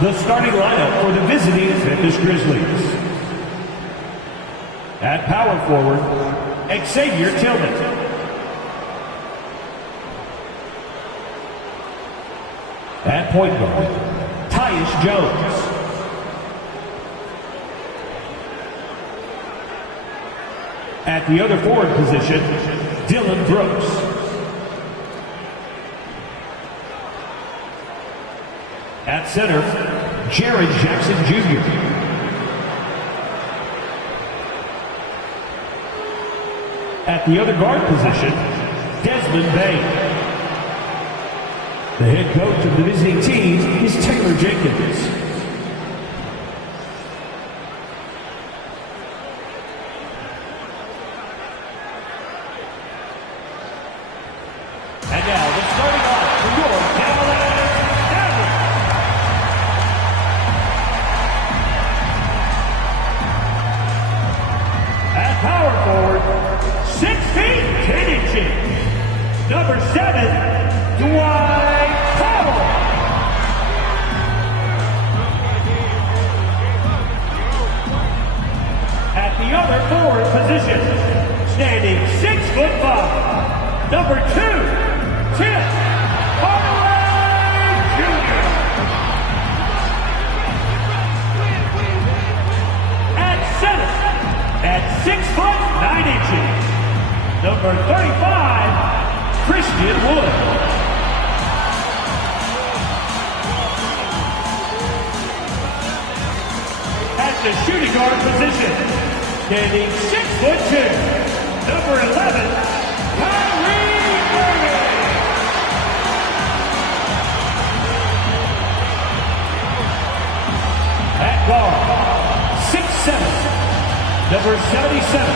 The starting lineup for the visiting Memphis Grizzlies. At power forward, Xavier Tillman. At point guard, Tyus Jones. At the other forward position, Dylan Brooks. At center, Jared Jackson Jr. At the other guard position, Desmond Bain. The head coach of the visiting team is Taylor Jenkins. And now, the starting off for your Mavericks. At power forward, 6 feet 10 inches, number 7, Dwight Powell. At the other forward position, standing 6'5", number 2, Tim Hardaway Jr. At center, at 6'9", number 35, Christian Wood. At the shooting guard position, standing 6'2", number 11, Kyrie Irving. At guard, 6'7", number 77,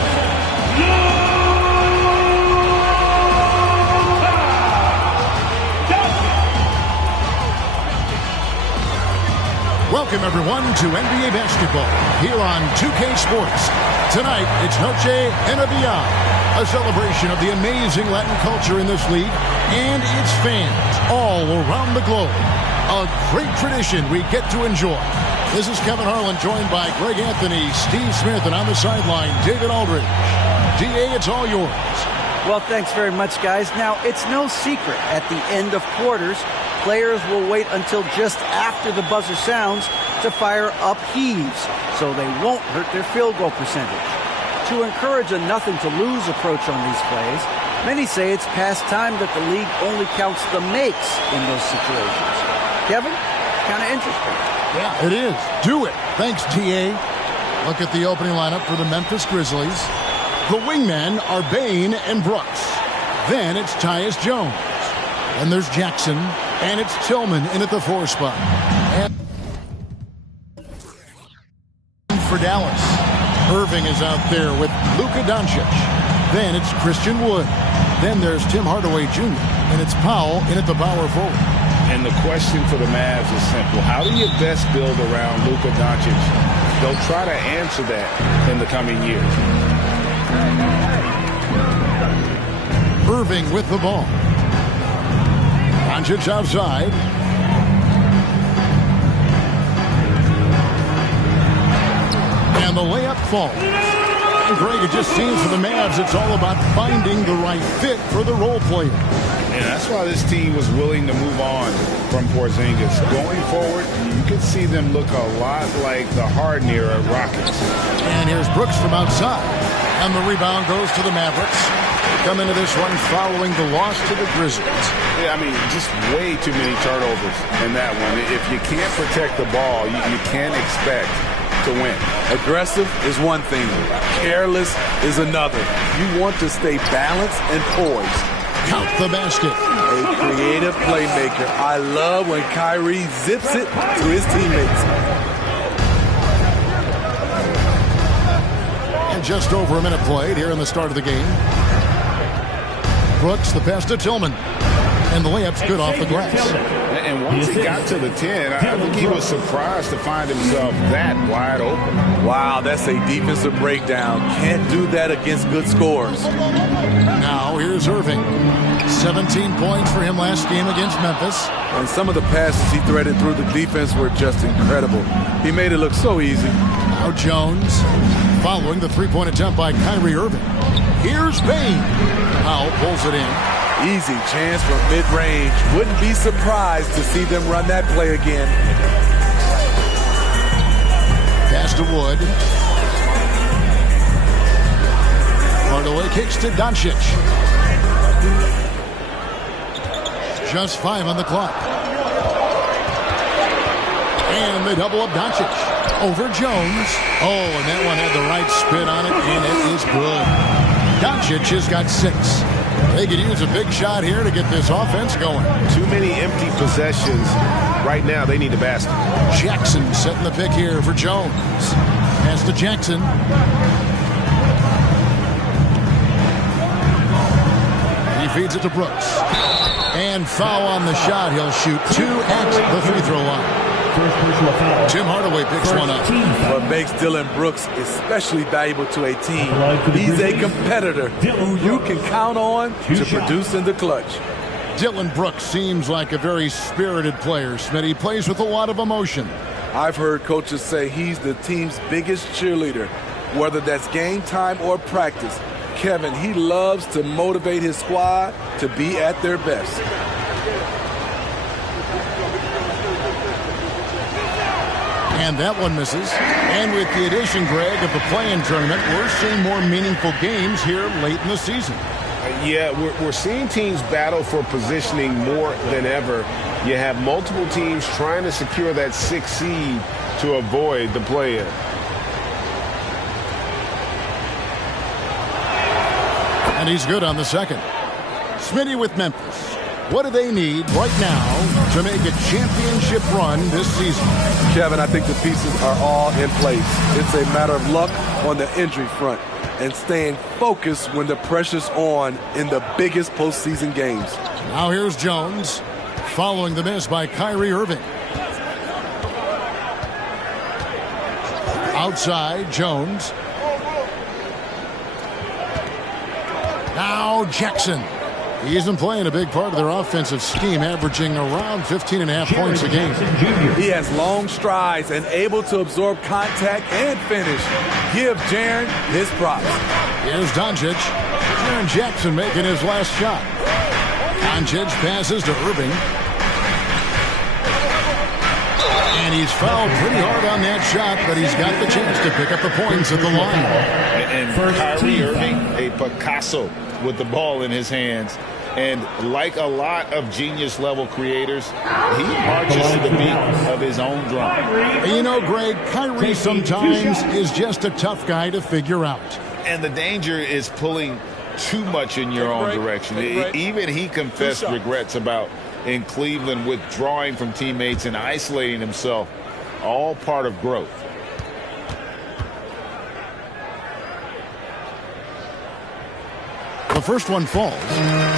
Welcome, everyone, to NBA basketball here on 2K Sports. Tonight, it's Noche In The FBA, a celebration of the amazing Latin culture in this league and its fans all around the globe. A great tradition we get to enjoy. This is Kevin Harlan, joined by Greg Anthony, Steve Smith, and on the sideline, David Aldridge. DA, it's all yours. Well, thanks very much, guys. Now, it's no secret at the end of quarters, players will wait until just after the buzzer sounds to fire up heaves, so they won't hurt their field goal percentage. To encourage a nothing-to-lose approach on these plays, many say it's past time that the league only counts the makes in those situations. Kevin, kind of interesting. Yeah, it is. Do it. Thanks, TA. Look at the opening lineup for the Memphis Grizzlies. The wingmen are Bain and Brooks. Then it's Tyus Jones. And there's Jackson. And it's Tillman in at the 4 spot. And for Dallas, Irving is out there with Luka Doncic. Then it's Christian Wood. Then there's Tim Hardaway Jr. And it's Powell in at the power forward. And the question for the Mavs is simple. How do you best build around Luka Doncic? They'll try to answer that in the coming years. Irving with the ball. Doncic outside. And the layup falls. And Greg, it just seems for the Mavs it's all about finding the right fit for the role player. And that's why this team was willing to move on from Porzingis. Going forward, you could see them look a lot like the Harden era Rockets. And here's Brooks from outside. And the rebound goes to the Mavericks. Come into this one following the loss to the Grizzlies. Yeah, I mean, just way too many turnovers in that one. If you can't protect the ball, you can't expect to win. Aggressive is one thing. Careless is another. You want to stay balanced and poised. Count the basket. A creative playmaker. I love when Kyrie zips it to his teammates. And just over a minute played here in the start of the game. Brooks, the pass to Tillman. And the layup's good off the glass. And once he got to the 10, I think he was surprised to find himself that wide open. Wow, that's a defensive breakdown. Can't do that against good scores. Now here's Irving. 17 points for him last game against Memphis. And some of the passes he threaded through the defense were just incredible. He made it look so easy. Now Jones following the three-point attempt by Kyrie Irving. Here's Payne. Powell pulls it in. Easy chance from mid-range. Wouldn't be surprised to see them run that play again. Pass to Wood. Hardaway kicks to Doncic. Just 5 on the clock. And they double up Doncic. Over Jones. Oh, and that one had the right spin on it, and it is good. Doncic has got 6. They could use a big shot here to get this offense going. Too many empty possessions. Right now, they need the basket. Jackson setting the pick here for Jones. Pass to Jackson. He feeds it to Brooks. And foul on the shot. He'll shoot 2 at the free throw line. Tim Hardaway picks one up. What makes Dillon Brooks especially valuable to a team, he's a competitor who you can count on to produce in the clutch. Dillon Brooks seems like a very spirited player. Smitty, he plays with a lot of emotion. I've heard coaches say he's the team's biggest cheerleader, whether that's game time or practice. Kevin, he loves to motivate his squad to be at their best. And that one misses. And with the addition, Greg, of the play-in tournament, we're seeing more meaningful games here late in the season. Yeah, we're seeing teams battle for positioning more than ever. You have multiple teams trying to secure that 6th seed to avoid the play-in. And he's good on the second. Smitty with Memphis. What do they need right now to make a championship run this season? Kevin, I think the pieces are all in place. It's a matter of luck on the injury front and staying focused when the pressure's on in the biggest postseason games. Now here's Jones following the miss by Kyrie Irving. Outside, Jones. Now Jackson. He isn't playing a big part of their offensive scheme, averaging around 15.5 points a game. He has long strides and able to absorb contact and finish. Give Jaren his props. Here's Doncic. Jaren Jackson making his last shot. Doncic passes to Irving. And he's fouled pretty hard on that shot, but he's got the chance to pick up the points at the line. And Kyrie Irving, a Picasso with the ball in his hands. And like a lot of genius-level creators, he marches to the beat of his own drum. And you know, Greg, Kyrie sometimes is just a tough guy to figure out. And the danger is pulling too much in your own direction. Even he confessed regrets about in Cleveland withdrawing from teammates and isolating himself. All part of growth. The first one falls.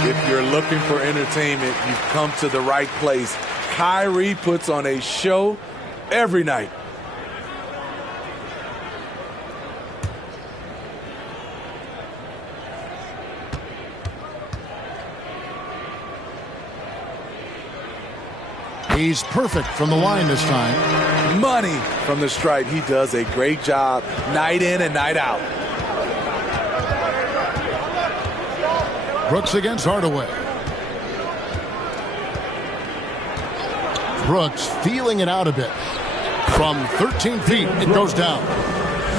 If you're looking for entertainment, you've come to the right place. Kyrie puts on a show every night. He's perfect from the line this time. Money from the stripe. He does a great job night in and night out. Brooks against Hardaway. Brooks feeling it out a bit. From 13 feet, it goes down.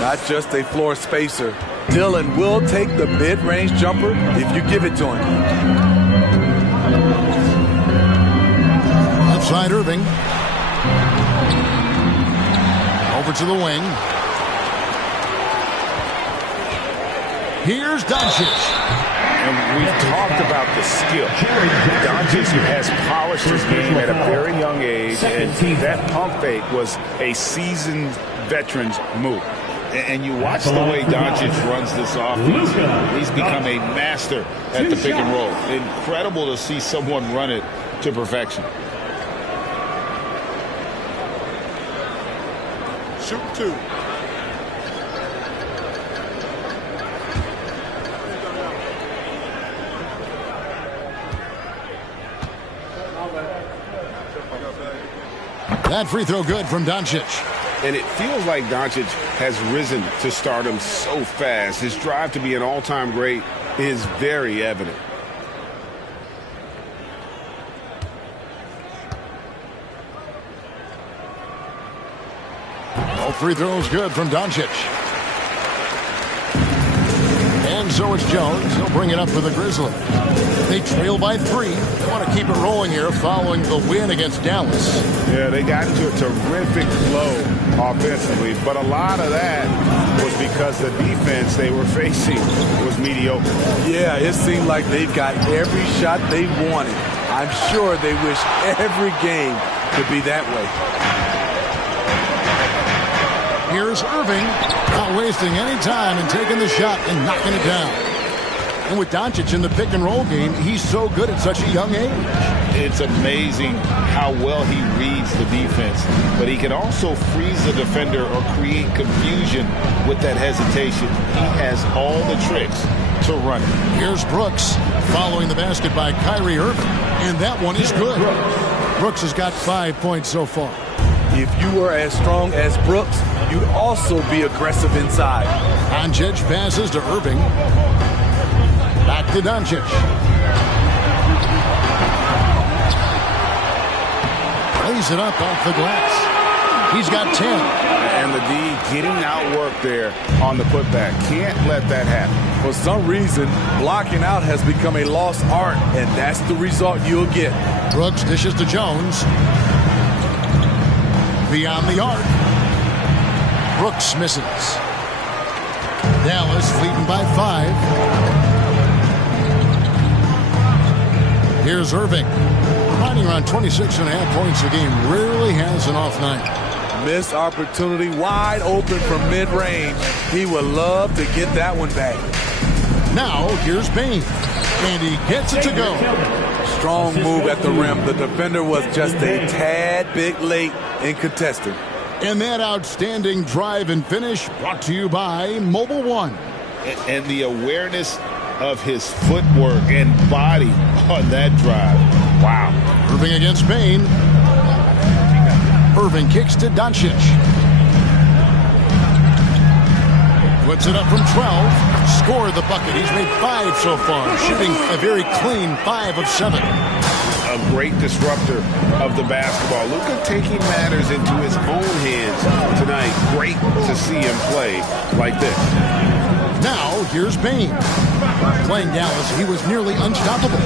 Not just a floor spacer. Dillon will take the mid-range jumper if you give it to him. Outside Irving. Over to the wing. Here's Doncic. And we've talked about the skill. Doncic has polished his game at a very young age, and that pump fake was a seasoned veteran's move. And you watch the way Doncic runs this offense. He's become a master at the pick and roll. Incredible to see someone run it to perfection. Shoot 2. That free throw good from Doncic. And it feels like Doncic has risen to stardom so fast. His drive to be an all-time great is very evident. All free throws good from Doncic. And so it's Jones. He'll bring it up for the Grizzlies. They trail by 3. They want to keep it rolling here following the win against Dallas. Yeah, they got into a terrific flow offensively, but a lot of that was because the defense they were facing was mediocre. Yeah, it seemed like they've got every shot they wanted. I'm sure they wish every game could be that way. Here's Irving, not wasting any time and taking the shot and knocking it down. And with Doncic in the pick-and-roll game, he's so good at such a young age. It's amazing how well he reads the defense, but he can also freeze the defender or create confusion with that hesitation. He has all the tricks to run it. Here's Brooks, following the basket by Kyrie Irving, and that one is good. Brooks has got 5 points so far. If you were as strong as Brooks, you'd also be aggressive inside. Doncic passes to Irving. Back to Doncic. Lays it up off the glass. He's got 10. And the D getting outworked there on the putback. Can't let that happen. For some reason, blocking out has become a lost art, and that's the result you'll get. Brooks dishes to Jones. Beyond the arc. Brooks misses. Dallas leading by 5. Here's Irving. Riding around 26.5 points a game. Rarely has an off night. Missed opportunity, wide open from mid-range. He would love to get that one back. Now, here's Bane. And he gets it to go. Strong move at the rim. The defender was just a tad bit late in contesting. And that outstanding drive and finish brought to you by Mobile One. And the awareness of his footwork and body on that drive. Wow. Irving against Bane. Irving kicks to Doncic. Puts it up from 12. Scored the bucket. He's made 5 so far. Shooting a very clean 5 of 7. A great disruptor of the basketball. Luka taking matters into his own hands tonight. Great to see him play like this. Now, here's Bane. Playing Dallas, he was nearly unstoppable.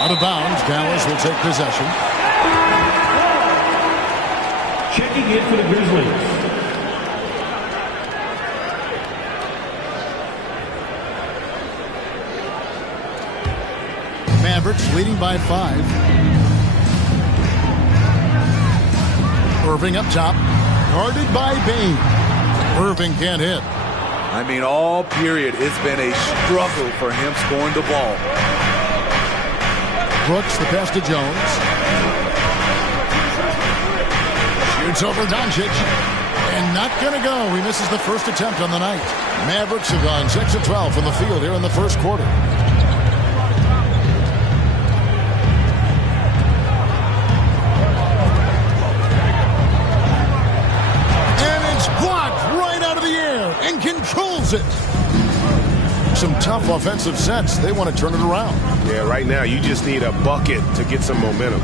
Out of bounds, Dallas will take possession. Checking in for the Grizzlies. Mavericks leading by 5. Irving up top. Guarded by Bane. Irving can't hit. I mean, all period, it's been a struggle for him scoring the ball. Brooks, the pass to Jones. Shoots over Doncic. And not going to go. He misses the first attempt on the night. Mavericks have gone 6 of 12 from the field here in the first quarter. And controls it. Some tough offensive sets. They want to turn it around. Yeah, right now you just need a bucket to get some momentum.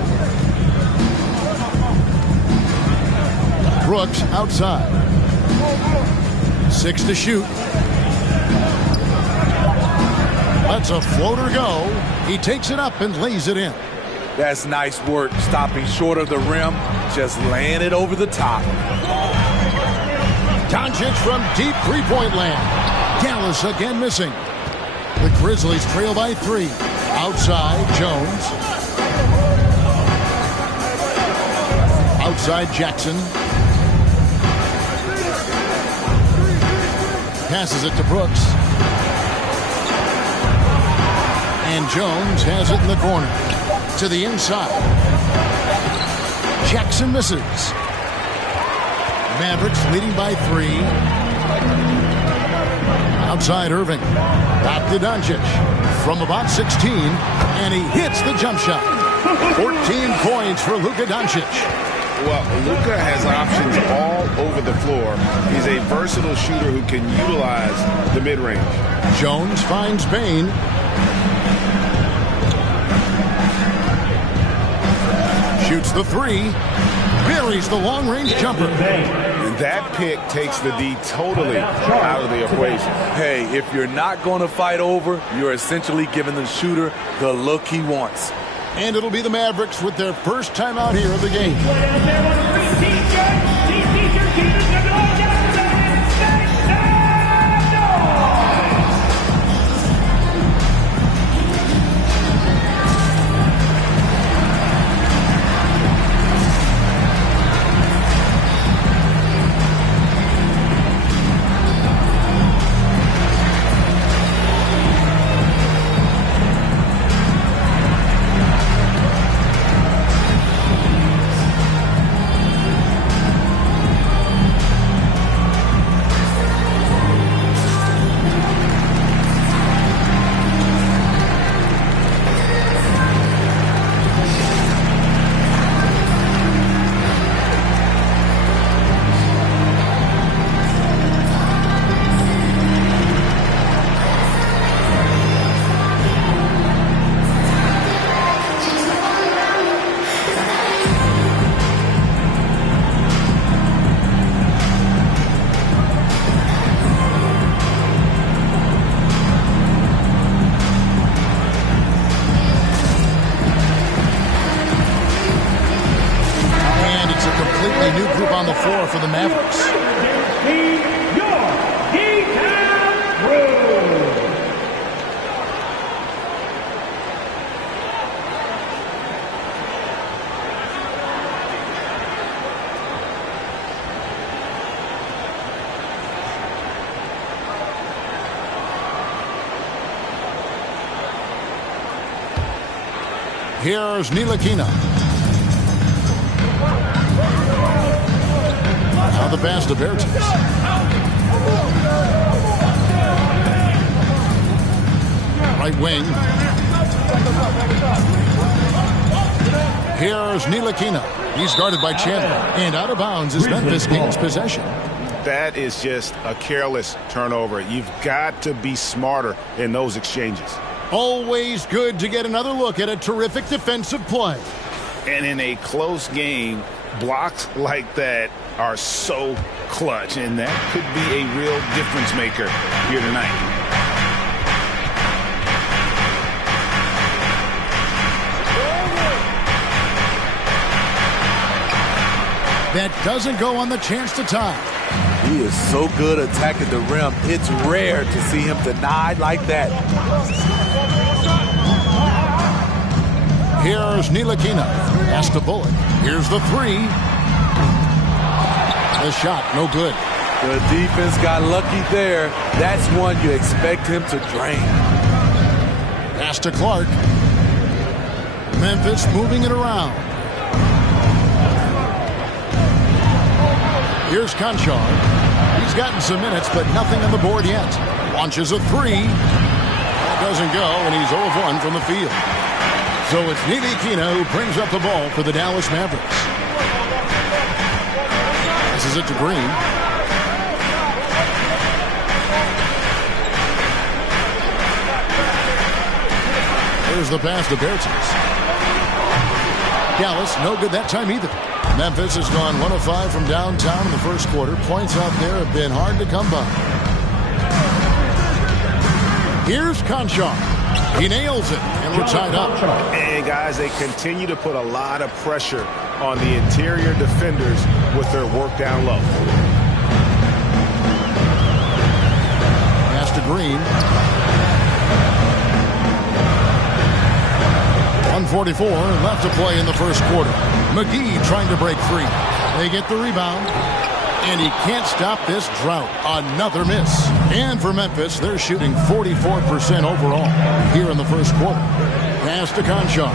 Brooks outside. 6 to shoot. Lets a floater go. He takes it up and lays it in. That's nice work. Stopping short of the rim. Just laying it over the top. Doncic from deep three-point land. Dallas again missing. The Grizzlies trail by 3. Outside, Jones. Outside, Jackson. Passes it to Brooks. And Jones has it in the corner. To the inside. Jackson misses. Mavericks leading by 3. Outside Irving. Back to Doncic. From about 16. And he hits the jump shot. 14 points for Luka Doncic. Well, Luka has options all over the floor. He's a versatile shooter who can utilize the mid-range. Jones finds Bain. Shoots the three. Buries the long-range jumper. That pick takes the D totally out of the equation. Hey, if you're not going to fight over, you're essentially giving the shooter the look he wants. And it'll be the Mavericks with their first time out here of the game. On the floor for the Mavericks. Here's Ntilikina. Now the pass to Bertans. Right wing. Here's Ntilikina. He's guarded by Chandler. And out of bounds as Memphis gains possession. That is just a careless turnover. You've got to be smarter in those exchanges. Always good to get another look at a terrific defensive play. And in a close game, blocks like that are so clutch, and that could be a real difference maker here tonight. That doesn't go on the chance to tie. He is so good attacking the rim. It's rare to see him denied like that. Here's Ntilikina. Pass to Bullock. Here's the three. The shot, no good. The defense got lucky there. That's one you expect him to drain. Pass to Clark. Memphis moving it around. Here's Conchar. He's gotten some minutes, but nothing on the board yet. Launches a three. That doesn't go, and he's 0 of 1 from the field. So it's Ntilikina who brings up the ball for the Dallas Mavericks. This is it to Green. There's the pass to Bertans. Dallas, no good that time either. Memphis has gone 1 of 5 from downtown in the first quarter. Points out there have been hard to come by. Here's Conchar. He nails it, and we're tied up. And guys, they continue to put a lot of pressure on the interior defenders with their work down low. Pass to Green. 1:44 left to play in the first quarter. McGee trying to break free. They get the rebound. And he can't stop this drought. Another miss. And for Memphis, they're shooting 44% overall here in the first quarter. Pass to Conchar.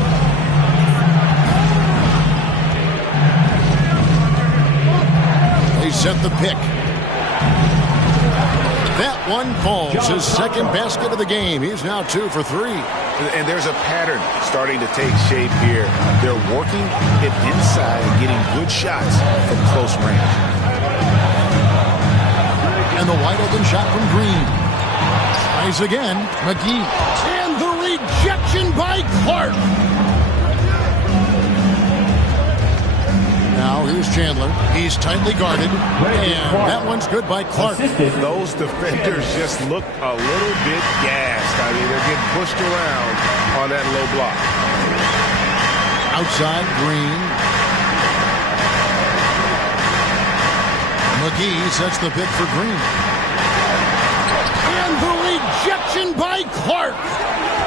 They set the pick. That one falls. His second basket of the game. He's now 2 for 3. And there's a pattern starting to take shape here. They're working it inside and getting good shots from close range. And the wide open shot from Green. Tries again. McGee. And the rejection by Clark. Now here's Chandler. He's tightly guarded. And that one's good by Clark. Those defenders just look a little bit gassed. I mean, they're getting pushed around on that low block. Outside, Green. McGee sets the pick for Green. And the rejection by Clark.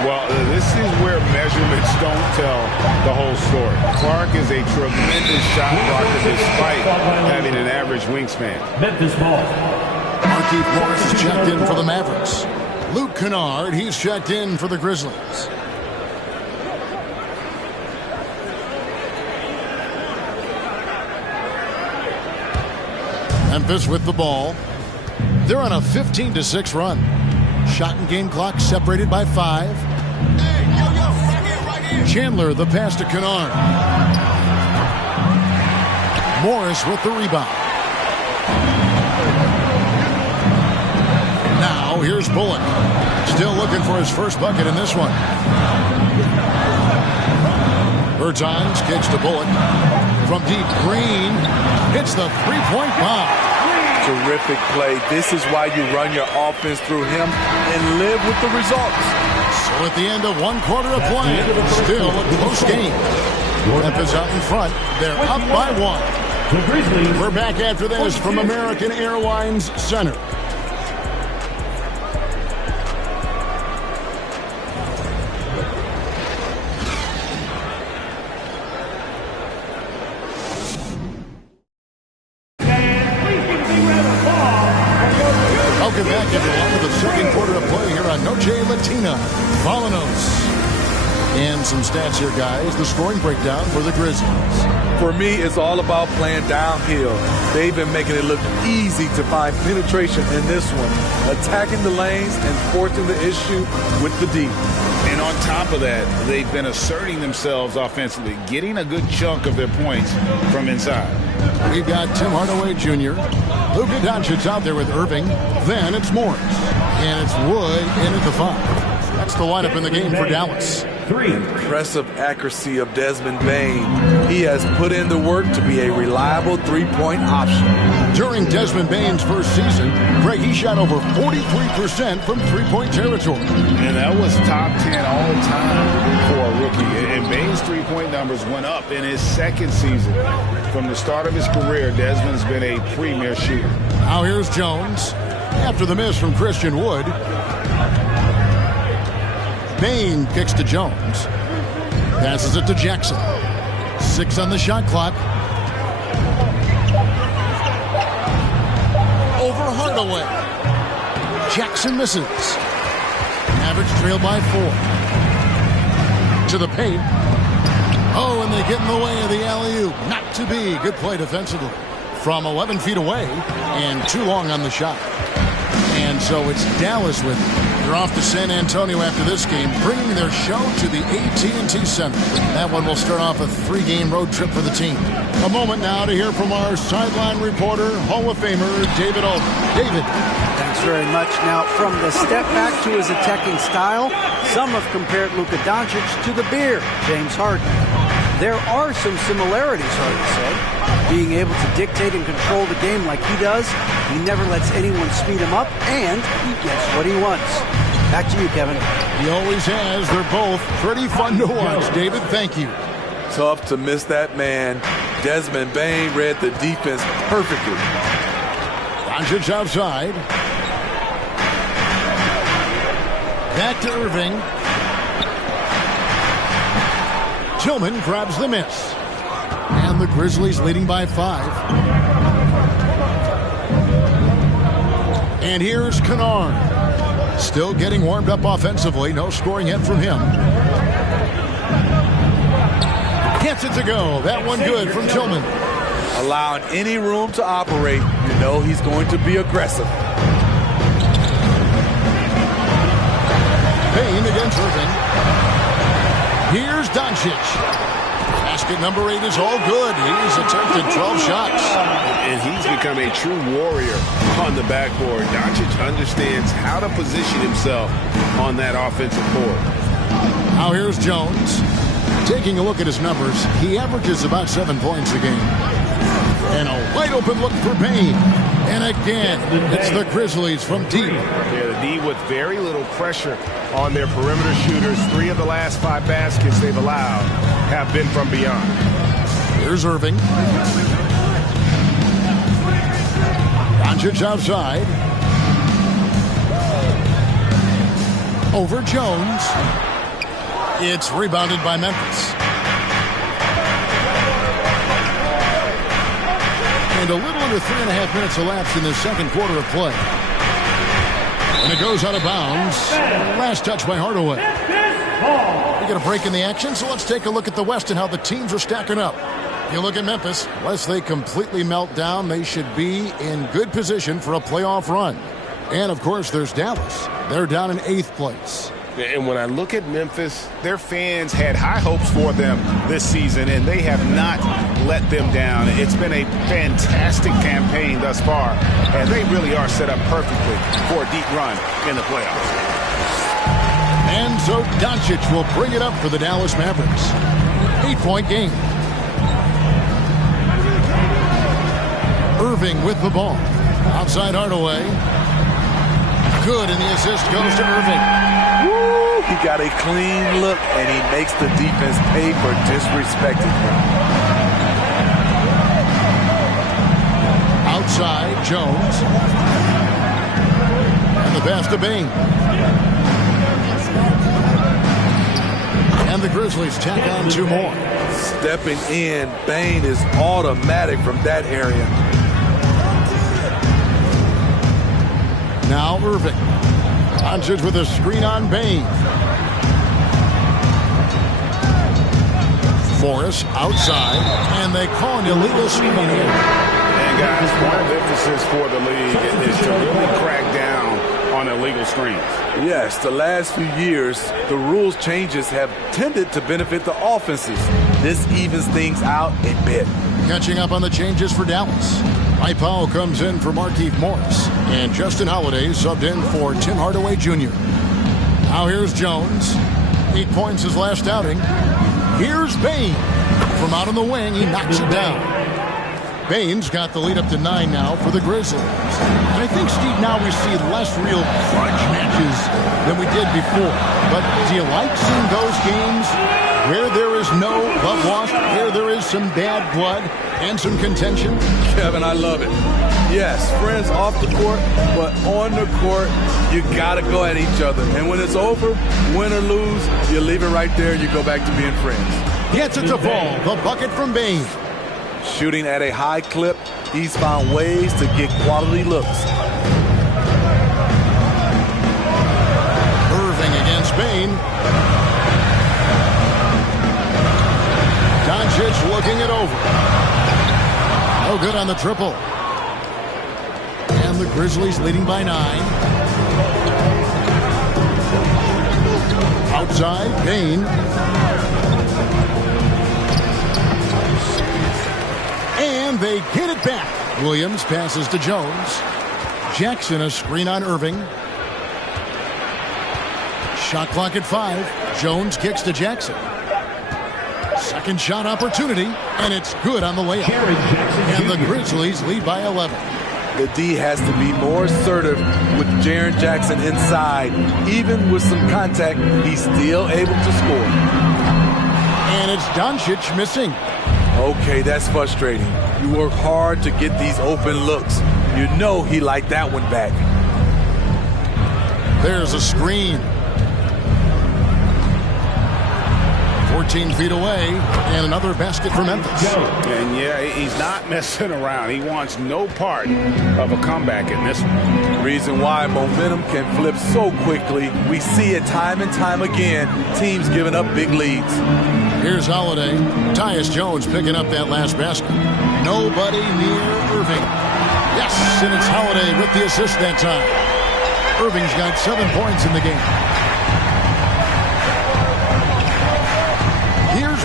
Well, this is where measurements don't tell the whole story. Clark is a tremendous shot blocker despite having an average wingspan. Memphis ball. Markieff Morris is checked in for the Mavericks. Luke Kennard, he's checked in for the Grizzlies. Memphis with the ball. They're on a 15-6 run. Shot and game clock separated by 5. Chandler, the pass to Kennard. Morris with the rebound. Now here's Bullock. Still looking for his first bucket in this one. Bertans kicks to Bullock. From deep, Green hits the three-point bomb. Terrific play. This is why you run your offense through him and live with the results. So at the end of one quarter of play, still a close game. Memphis out in front. They're up by 1. The Grizzlies. We're back after this from American Airlines Center. Welcome back, everyone, to the second quarter of play here on Noche Latina. Volanos. And some stats here, guys. The scoring breakdown for the Grizzlies. For me, it's all about playing downhill. They've been making it look easy to find penetration in this one, attacking the lanes and forcing the issue with the D. And on top of that, they've been asserting themselves offensively, getting a good chunk of their points from inside. We've got Tim Hardaway Jr., Luka Doncic out there with Irving. Then it's Morris. And it's Wood in at the 5. That's the lineup in the game for Dallas. Impressive accuracy of Desmond Bane. He has put in the work to be a reliable three-point option. During Desmond Bane's first season, Greg, he shot over 43% from three-point territory. And that was top 10 all time for a rookie. And Bane's three-point numbers went up in his second season. From the start of his career, Desmond's been a premier shooter. Now here's Jones. After the miss from Christian Wood, Bane kicks to Jones. Passes it to Jackson. 6 on the shot clock. Over Hardaway. Jackson misses. Mavericks trail by 4. To the paint. Oh, and they get in the way of the alley-oop. Not to be. Good play defensively. From 11 feet away and too long on the shot. And so it's Dallas with it. They're off to San Antonio after this game, bringing their show to the AT&T Center. That one will start off a 3-game road trip for the team. A moment now to hear from our sideline reporter, Hall of Famer David Alden. David. Thanks very much. Now, from the step back to his attacking style, some have compared Luka Doncic to the Bear, James Harden. There are some similarities, hard to say. Being able to dictate and control the game like he does, he never lets anyone speed him up, and he gets what he wants. Back to you, Kevin. He always has. They're both pretty fun to watch. David, thank you. Tough to miss that man. Desmond Bane read the defense perfectly. Doncic outside. Back to Irving. Tillman grabs the miss. And the Grizzlies leading by 5. And here's Kennard. Still getting warmed up offensively. No scoring yet from him. Gets it to go. That one good from Tillman. Allowing any room to operate, you know he's going to be aggressive. Payne against Irving. Here's Doncic. Basket number 8 is all good. He's attempted 12 shots. And he's become a true warrior on the backboard. Doncic understands how to position himself on that offensive board. Now here's Jones. Taking a look at his numbers, he averages about 7 points a game. And a wide open look for Payne. And again, it's the Grizzlies from deep. Yeah, the D with very little pressure on their perimeter shooters. 3 of the last 5 baskets they've allowed have been from beyond. Here's Irving. Doncic outside. Over Jones. It's rebounded by Memphis. And a little under 3.5 minutes elapsed in the second quarter of play. And it goes out of bounds. Last touch by Hardaway. We get a break in the action, so let's take a look at the West and how the teams are stacking up. You look at Memphis, unless they completely melt down, they should be in good position for a playoff run. And, of course, there's Dallas. They're down in 8th place. And when I look at Memphis, their fans had high hopes for them this season, and they have not let them down. It's been a fantastic campaign thus far, and they really are set up perfectly for a deep run in the playoffs. And so Doncic will bring it up for the Dallas Mavericks. 8-point game. Irving with the ball. Outside Hardaway. Good, and the assist goes to Irving. Woo! He got a clean look, and he makes the defense pay for disrespecting him. Outside, Jones. And the pass to Bane. And the Grizzlies tack on 2 more. Stepping in, Bane is automatic from that area. Now Irving. Doncic with a screen on Bane. Morris outside, and they call an illegal screen in. And guys, one of the emphasis for the league is to really crack down on illegal screens. Yes, the last few years, the rules changes have tended to benefit the offenses. This evens things out a bit. Catching up on the changes for Dallas. Mike Powell comes in for Markieff Morris, and Justin Holiday subbed in for Tim Hardaway Jr. Now here's Jones. 8 points his last outing. Here's Bane. From out on the wing, he knocks it down. Bane's got the lead up to 9 now for the Grizzlies. And I think, Steve, now we see less real crunch matches than we did before. But do you like seeing those games where there is no love lost, where there is some bad blood and some contention? Kevin, I love it. Yes, friends off the court, but on the court, you got to go at each other. And when it's over, win or lose, you leave it right there. You go back to being friends. Gets it to fall. The bucket from Bane. Shooting at a high clip, he's found ways to get quality looks. Irving against Bane. Doncic looking it over. No good on the triple. And the Grizzlies leading by 9. Outside, Bane. And they get it back. Williams passes to Jones. Jackson a screen on Irving. Shot clock at 5. Jones kicks to Jackson. Second shot opportunity, and it's good on the layup. And the Grizzlies lead by 11. The D has to be more assertive with Jaren Jackson inside. Even with some contact, he's still able to score. And it's Doncic missing. Okay, that's frustrating. You work hard to get these open looks. You know he liked that one back. There's a screen. 14 feet away, and another basket for Memphis. And yeah, he's not messing around. He wants no part of a comeback in this one. Reason why momentum can flip so quickly. We see it time and time again. Teams giving up big leads. Here's Holiday. Tyus Jones picking up that last basket. Nobody near Irving. Yes, and it's Holiday with the assist that time. Irving's got 7 points in the game.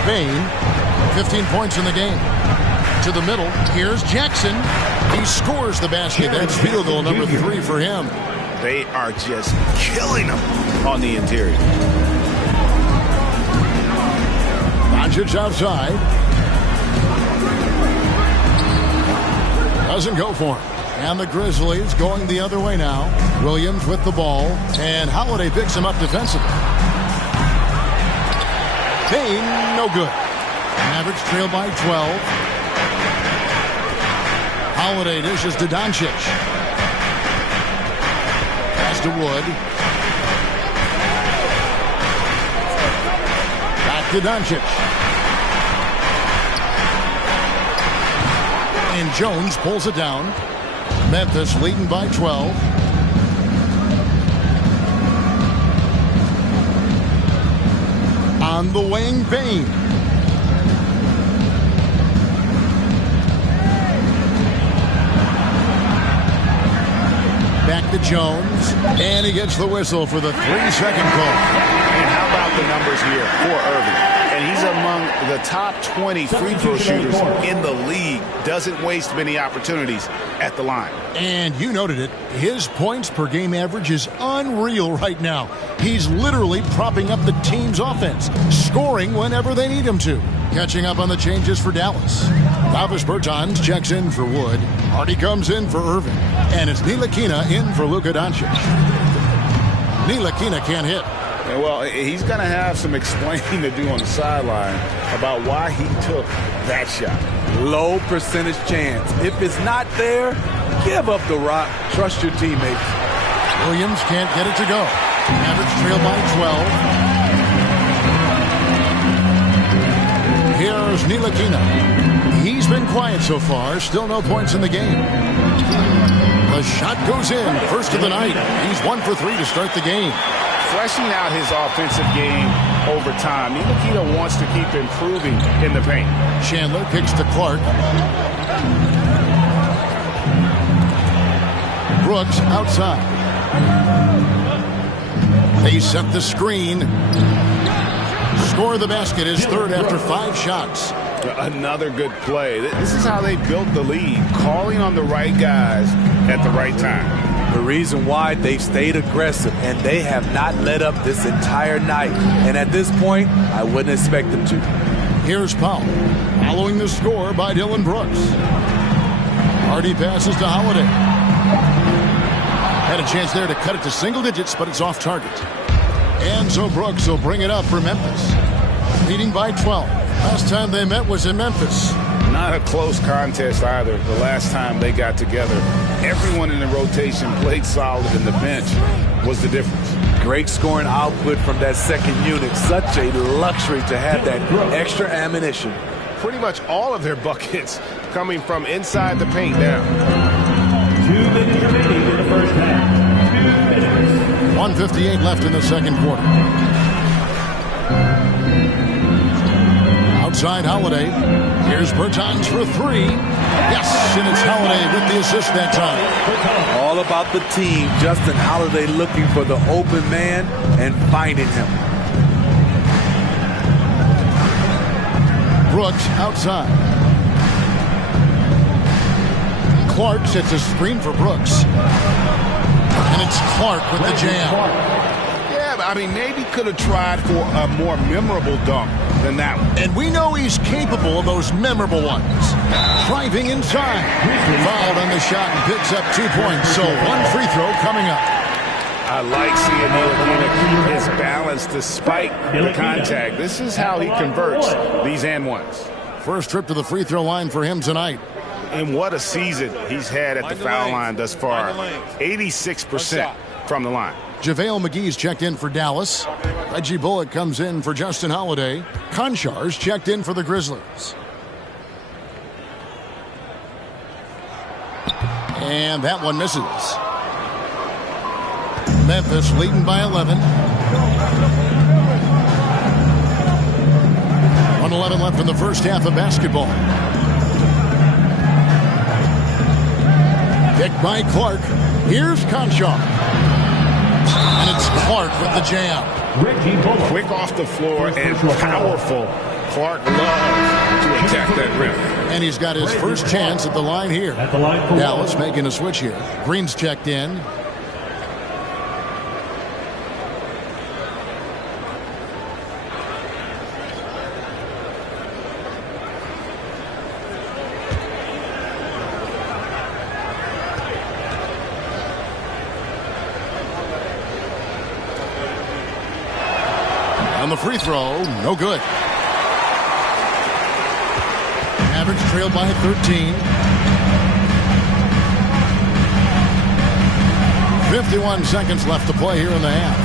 Bain. 15 points in the game. To the middle. Here's Jackson. He scores the basket. That's field goal number 3 for him. They are just killing them on the interior. Doncic outside. Doesn't go for him. And the Grizzlies going the other way now. Williams with the ball. And Holiday picks him up defensively. Bain, no good. Mavericks trail by 12. Holiday dishes to Doncic. Pass to Wood. Back to Doncic. And Jones pulls it down. Memphis leading by 12. On the wing, Bain. Back to Jones. And he gets the whistle for the 3-second call. And how about the numbers here for Irving? And he's among the top 20 free throw shooters in the league. Doesn't waste many opportunities at the line. And you noted it. His points per game average is unreal right now. He's literally propping up the team's offense, scoring whenever they need him to. Catching up on the changes for Dallas. Davis Bertans checks in for Wood. Hardy comes in for Irving. And it's Ntilikina in for Luka Doncic. Ntilikina can't hit. Well, he's going to have some explaining to do on the sideline about why he took that shot. Low percentage chance. If it's not there, give up the rock. Trust your teammates. Williams can't get it to go. Mavericks trail by 12. Here's Ntilikina. He's been quiet so far. Still no points in the game. The shot goes in. First of the night. He's 1 for 3 to start the game. Fleshing out his offensive game over time. Ntilikina wants to keep improving in the paint. Chandler kicks to Clark. Brooks outside. They set the screen. Score the basket is third after 5 shots. Another good play. This is how they built the lead. Calling on the right guys at the right time. The reason why they've stayed aggressive and they have not let up this entire night. And at this point, I wouldn't expect them to. Here's Powell. Following the score by Dylan Brooks. Hardy passes to Holiday. Had a chance there to cut it to single digits, but it's off target. And so Brooks will bring it up for Memphis. Leading by 12. Last time they met was in Memphis. Not a close contest either the last time they got together. Everyone in the rotation played solid, and the bench was the difference. Great scoring output from that second unit. Such a luxury to have that extra ammunition. Pretty much all of their buckets coming from inside the paint now. 2 minutes remaining in the first half. 2 minutes. 1:58 left in the second quarter. Outside Holiday. Here's Bertans for 3. Yes, and it's Holiday with the assist that time. All about the team. Justin Holiday looking for the open man and finding him. Brooks outside. Clark sets a screen for Brooks. And it's Clark with the jam. Yeah, I mean, maybe could have tried for a more memorable dunk than that one. And we know he's capable of those memorable ones. Driving inside. Fouled on the shot and picks up 2 points. So 1 free throw coming up. I like seeing Ntilikina keep his balance despite the contact. This is how he converts these and ones. First trip to the free throw line for him tonight. And what a season he's had at the foul line thus far. 86% from the line. JaVale McGee's checked in for Dallas. Reggie Bullock comes in for Justin Holiday. Konchar's checked in for the Grizzlies. And that one misses. Memphis leading by 11. 1:11 left in the first half of basketball. Picked by Clark. Here's Conchar. And it's Clark with the jam. Quick off the floor and powerful Clark loves to attack that rim. And he's got his first chance at the line here. At the line for Dallas making a switch here. Green's checked in. On the free throw, no good. Mavericks trail by 13. 51 seconds left to play here in the half.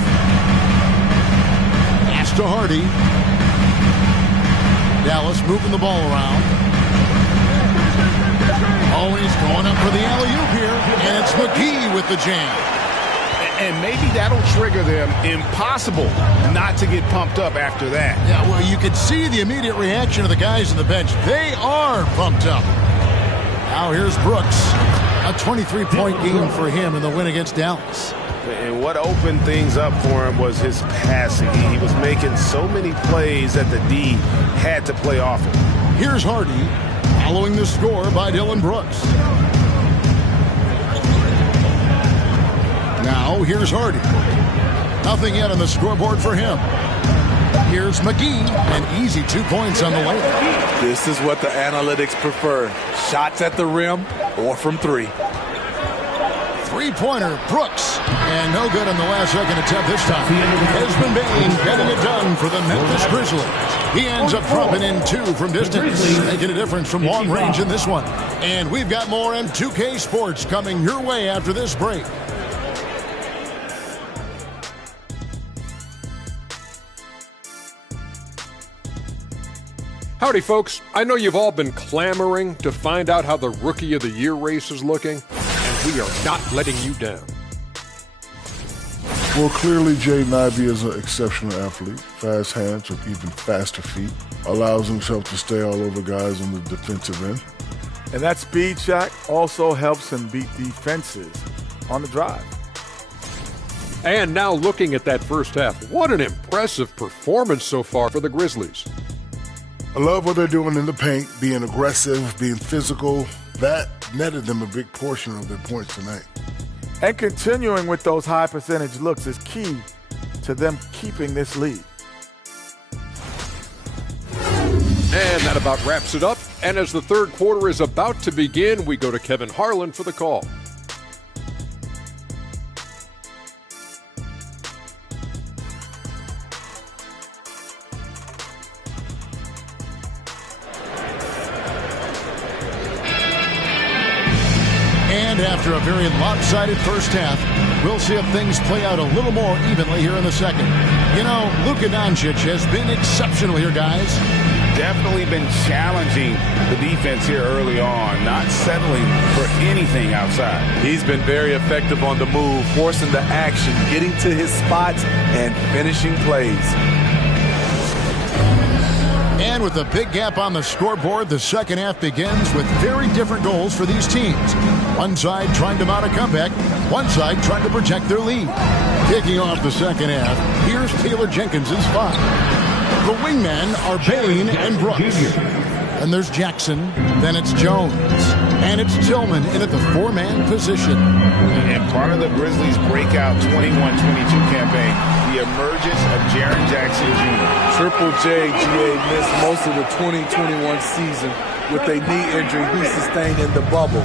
Pass to Hardy. Dallas moving the ball around. Oh, he's going up for the alley-oop here, and it's McGee with the jam. And maybe that'll trigger them. Impossible not to get pumped up after that. Yeah, well, you could see the immediate reaction of the guys on the bench. They are pumped up. Now here's Brooks. A 23-point game for him in the win against Dallas. And what opened things up for him was his passing. He was making so many plays that the D had to play off him. Here's Hardy, following the score by Dylan Brooks. Now, here's Hardy. Nothing yet on the scoreboard for him. Here's McGee, an easy 2 points on the layup. This is what the analytics prefer. Shots at the rim or from three. Three-pointer, Brooks. And no good on the last second attempt this time. Desmond Bane getting it done for the Memphis Grizzlies. He ends up dropping in 2 from distance, making a difference from long range in this one. And we've got more M2K Sports coming your way after this break. Howdy, folks. I know you've all been clamoring to find out how the Rookie of the Year race is looking, and we are not letting you down. Well, clearly, Jaden Ivey is an exceptional athlete. Fast hands with even faster feet. Allows himself to stay all over guys on the defensive end. And that speed shot also helps him beat defenses on the drive. And now looking at that first half, what an impressive performance so far for the Grizzlies. I love what they're doing in the paint, being aggressive, being physical. That netted them a big portion of their points tonight. And continuing with those high percentage looks is key to them keeping this lead. And that about wraps it up. And as the third quarter is about to begin, we go to Kevin Harlan for the call. And after a very lopsided first half, we'll see if things play out a little more evenly here in the second. You know, Luka Doncic has been exceptional here, guys. Definitely been challenging the defense here early on, not settling for anything outside. He's been very effective on the move, forcing the action, getting to his spots, and finishing plays. And with a big gap on the scoreboard, the second half begins with very different goals for these teams. One side trying to mount a comeback, one side trying to protect their lead. Kicking off the second half, here's Taylor Jenkins' 5. The wingmen are Bane and Brooks. And there's Jackson, then it's Jones. And it's Tillman in at the 4-man position. And part of the Grizzlies' breakout 21-22 campaign, the emergence of Jaren Jackson Jr. Triple J, GA, missed most of the 2021 season with a knee injury he sustained in the bubble.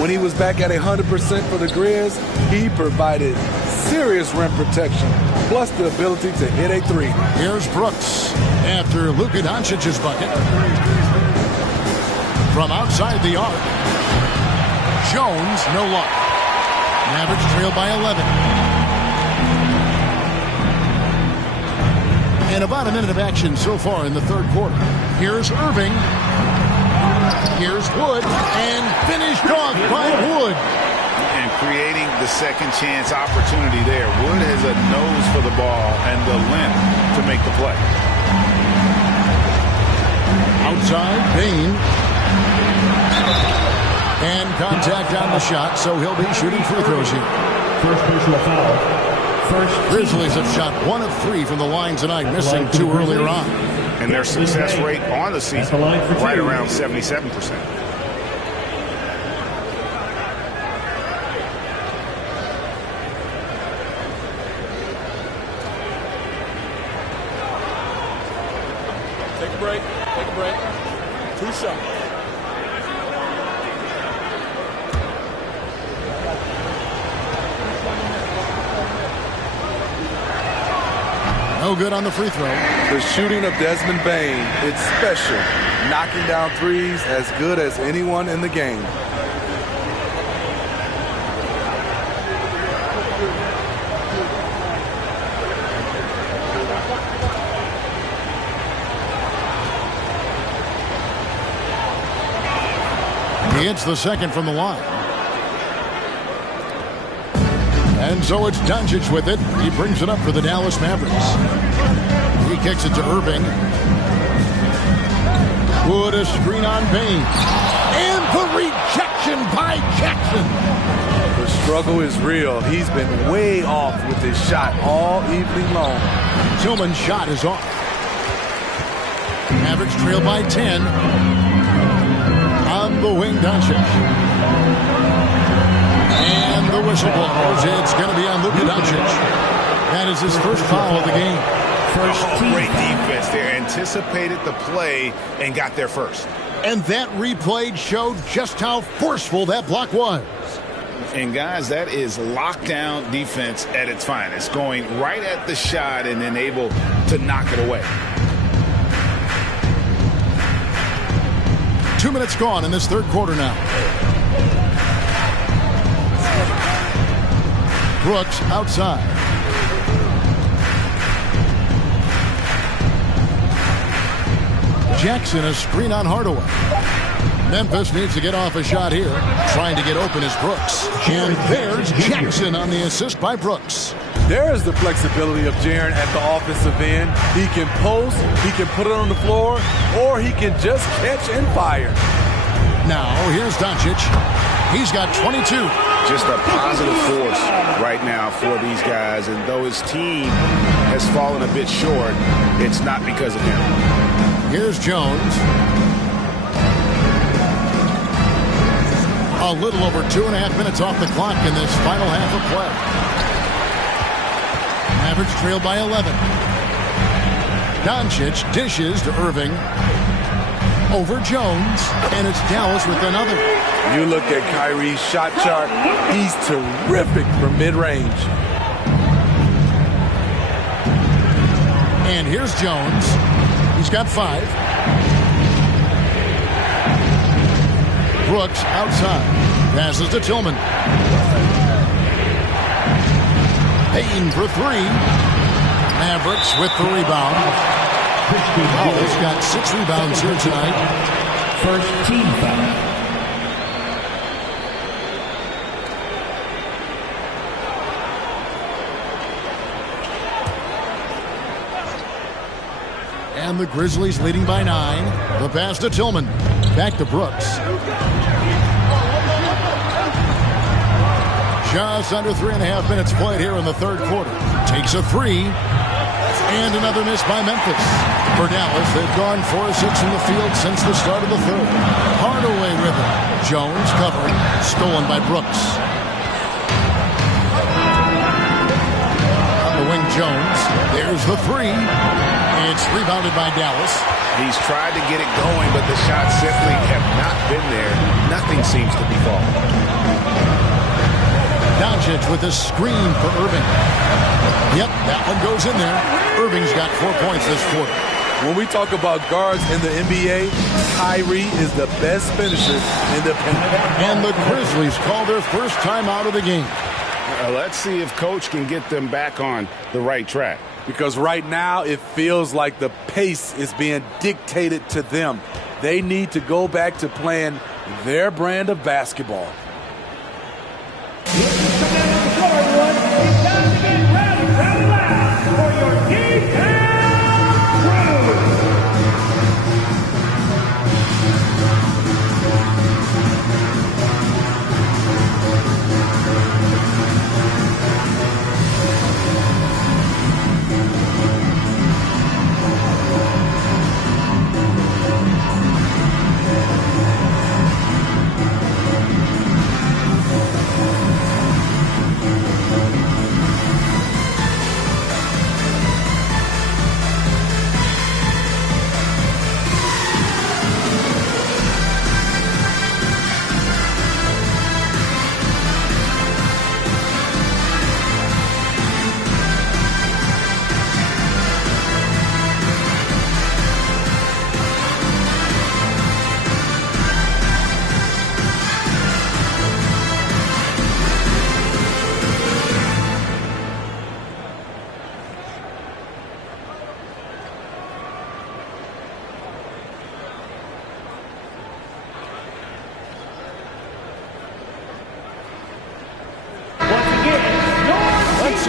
When he was back at 100% for the Grizz, he provided serious rim protection, plus the ability to hit a 3. Here's Brooks after Luka Doncic's bucket. From outside the arc, Jones, no luck. Mavericks trail by 11. And about a minute of action so far in the third quarter. Here's Irving. Here's Wood. And finished off by Wood. And creating the second chance opportunity there. Wood has a nose for the ball and the length to make the play. Outside, Bane. And contact on the shot, so he'll be shooting free throws here. First personal foul. Grizzlies have shot 1 of 3 from the line tonight, missing 2 earlier on. And their success rate on the season, right around 77%. Take a break. Take a break. 2 shots. No good on the free throw. The shooting of Desmond Bane, it's special. Knocking down threes as good as anyone in the game. He hits the second from the line. And so it's Doncic with it. He brings it up for the Dallas Mavericks. He kicks it to Irving. Wood a screen on Bane. And the rejection by Jackson. The struggle is real. He's been way off with his shot all evening long. Tillman's shot is off. Mavericks trail by 10. On the wing, Doncic. And the whistle blows. It's going to be on Luka Doncic. That is his first foul of the game. Great defense there. Anticipated the play and got there first. And that replay showed just how forceful that block was. And guys, that is lockdown defense at its finest. Going right at the shot and then able to knock it away. 2 minutes gone in this third quarter now. Brooks outside. Jackson a screen on Hardaway. Memphis needs to get off a shot here. Trying to get open is Brooks. And there's Jackson on the assist by Brooks. There is the flexibility of Jaren at the offensive end. He can post, he can put it on the floor, or he can just catch and fire. Now, here's Doncic. He's got 22. Just a positive force right now for these guys. And though his team has fallen a bit short, it's not because of him. Here's Jones. A little over 2.5 minutes off the clock in this final half of play. Mavericks trail by 11. Doncic dishes to Irving. Over Jones, and it's Dallas with another. You look at Kyrie's shot chart, he's terrific from mid-range. And here's Jones. He's got 5. Brooks outside. Passes to Tillman. Payton for 3. Mavericks with the rebound. He's got 6 rebounds here tonight. First team foul. And the Grizzlies leading by 9. The pass to Tillman. Back to Brooks. Just under 3.5 minutes played here in the third quarter. Takes a 3. And another miss by Memphis. For Dallas, they've gone 4-6 in the field since the start of the third. Hardaway with it. Jones covering. Stolen by Brooks. On the wing, Jones. There's the 3. It's rebounded by Dallas. He's tried to get it going, but the shots simply have not been there. Nothing seems to be falling. Doncic with a screen for Irving. Yep, that one goes in there. Irving's got 4 points this quarter. When we talk about guards in the NBA, Kyrie is the best finisher in the paint. And the Grizzlies call their first time out of the game. Let's see if Coach can get them back on the right track. Because right now it feels like the pace is being dictated to them. They need to go back to playing their brand of basketball.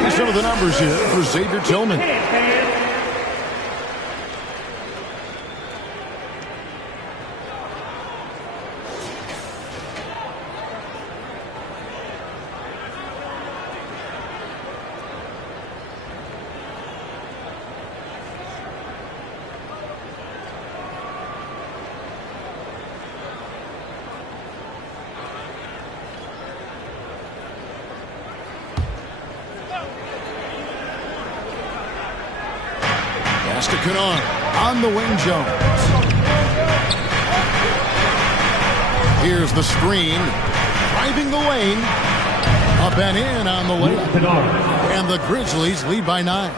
see some of the numbers here for Xavier Tillman. To Kennard on the wing, Jones. Here's the screen, driving the lane, up and in on the layup, and the Grizzlies lead by 9.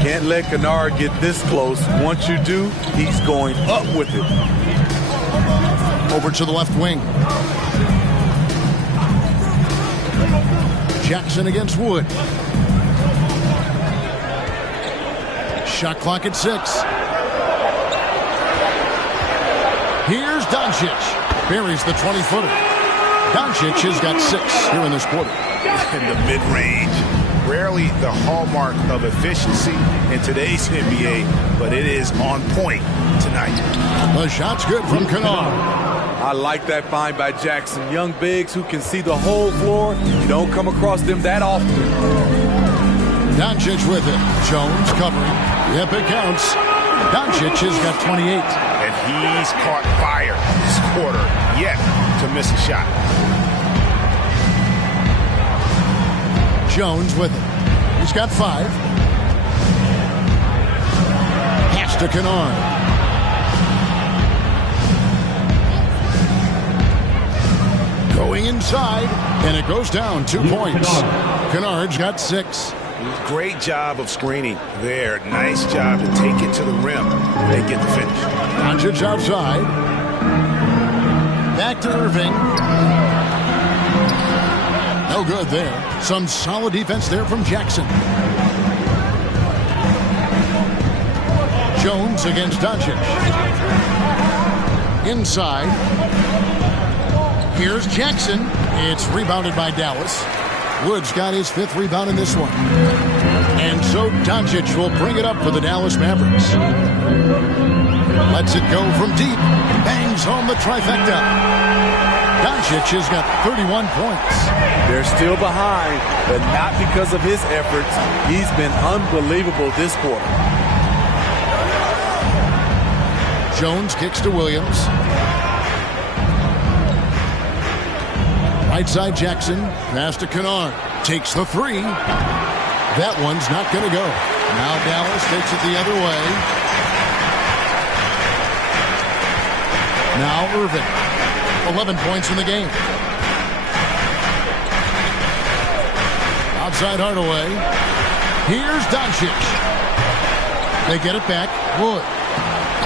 Can't let Kennard get this close. Once you do, he's going up with it. Over to the left wing. Jackson against Wood. Shot clock at 6. Here's Doncic. Buries the 20-footer. Doncic has got 6 here in this quarter. In the mid-range. Rarely the hallmark of efficiency in today's NBA, but it is on point tonight. The shot's good from Kennard. I like that find by Jackson. Young bigs who can see the whole floor. You don't come across them that often. Doncic with it. Jones covering. Yep, it counts. Doncic has got 28. And he's caught fire this quarter, yet to miss a shot. Jones with it. He's got 5. Pass to Kennard. Going inside, and it goes down 2 points. Kennard's got 6. Great job of screening there. Nice job to take it to the rim and get the finish. Doncic outside. Back to Irving. No good there. Some solid defense there from Jackson. Jones against Doncic. Inside. Here's Jackson. It's rebounded by Dallas. Wood's got his 5th rebound in this one. And so Doncic will bring it up for the Dallas Mavericks. Lets it go from deep. Bangs home the trifecta. Doncic has got 31 points. They're still behind, but not because of his efforts. He's been unbelievable this quarter. Jones kicks to Williams. Right side Jackson. Pass to Kennard. Takes the 3. That one's not going to go. Now Dallas takes it the other way. Now Irving. 11 points in the game. Outside Hardaway. Here's Doncic. They get it back. Wood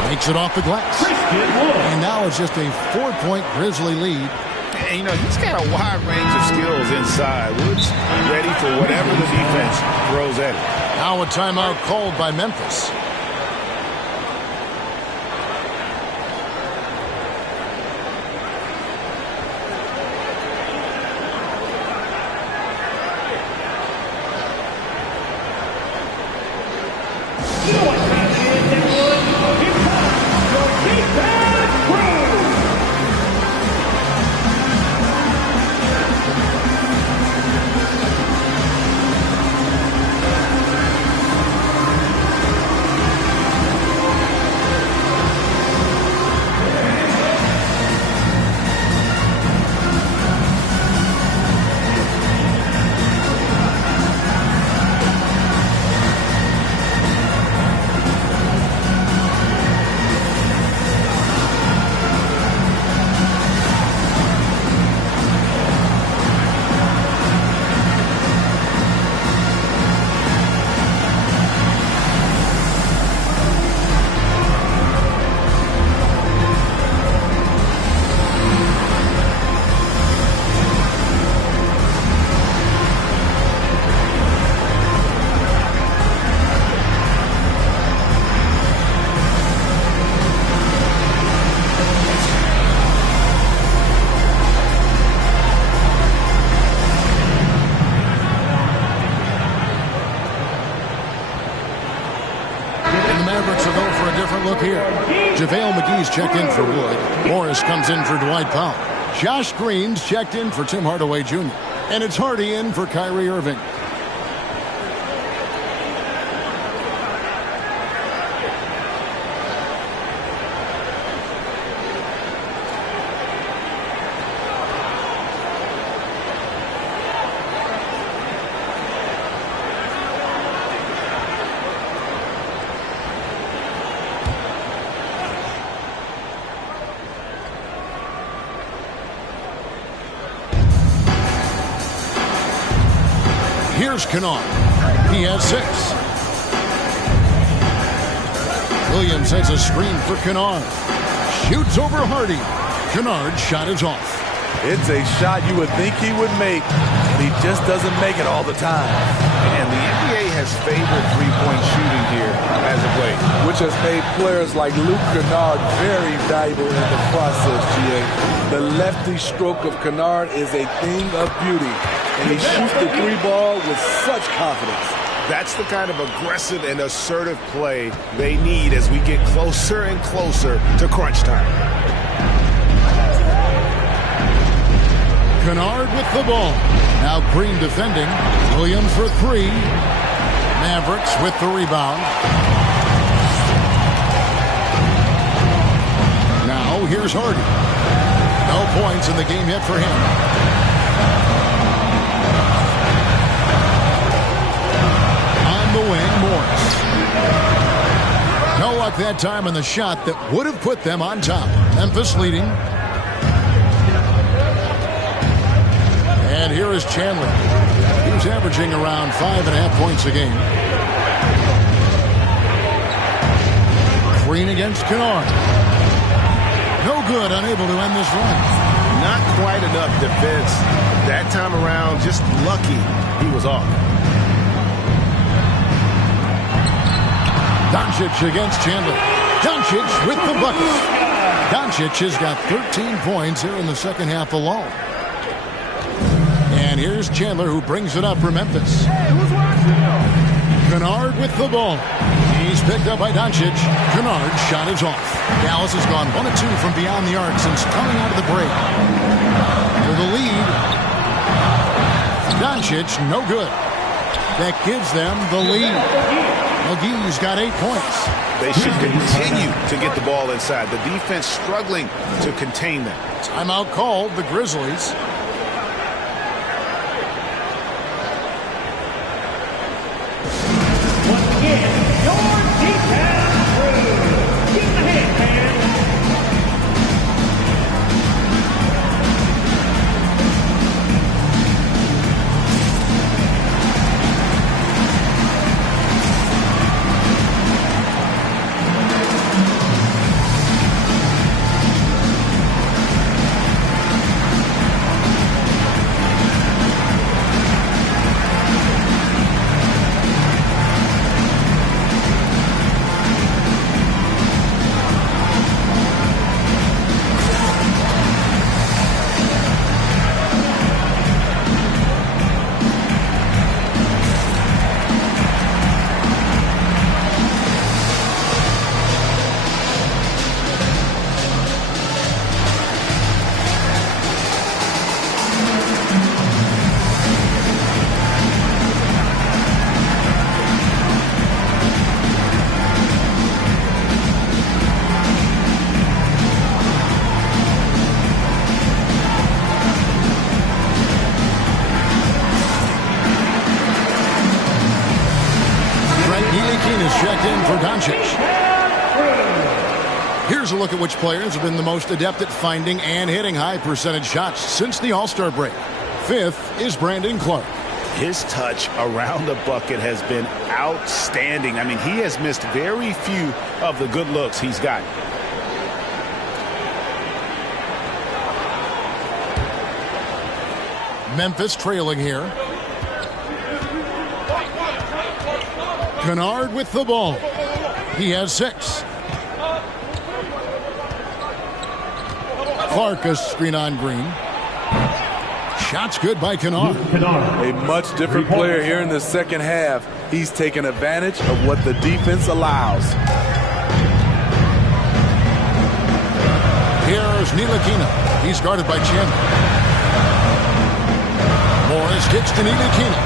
makes it off the glass. And now it's just a 4-point Grizzly lead. And, you know, he's got a wide range of skills inside. Wood's ready for whatever the defense throws at him. Now a timeout called by Memphis. look here. JaVale McGee's checked in for Wood. Morris comes in for Dwight Powell. Josh Green's checked in for Tim Hardaway Jr. And it's Hardy in for Kyrie Irving. Here's Kennard. He has 6. Williams has a screen for Kennard. Shoots over Hardy. Kennard's shot is off. It's a shot you would think he would make, but he just doesn't make it all the time. And the NBA has favored three-point shooting here as of late, which has made players like Luke Kennard very valuable in the process, GA. The lefty stroke of Kennard is a thing of beauty, and he shoots the three ball with such confidence. That's the kind of aggressive and assertive play they need as we get closer and closer to crunch time. Kennard with the ball. Now Green defending. Williams for 3. Mavericks with the rebound. Now here's Hardy. No points in the game yet for him. On the wing, Morris. No luck that time on the shot that would have put them on top. Memphis leading. And here is Chandler. He's averaging around 5.5 points a game. Green against Kennard. No good, unable to end this run. Not quite enough defense that time around. Just lucky he was off. Doncic against Chandler. Doncic with the bucket. Doncic has got 13 points here in the second half alone. And here's Chandler, who brings it up for Memphis. Kennard with the ball. He's picked up by Doncic. Kennard's shot is off. Dallas has gone 1 of 2 from beyond the arc since coming out of the break. For the lead. Doncic, no good. That gives them the lead. McGee's got 8 points. They should continue to get the ball inside. The defense struggling to contain them. Timeout called, the Grizzlies. Here's a look at which players have been the most adept at finding and hitting high percentage shots since the All-Star break. 5th is Brandon Clark. His touch around the bucket has been outstanding. I mean, he has missed very few of the good looks he's got. Memphis trailing here. Kennard with the ball. He has 6. Clark a screen on Green. Shots good by Kennard. A much different player here in the second half. He's taken advantage of what the defense allows. Here's Ntilikina. He's guarded by Chandler. Morris kicks to Ntilikina.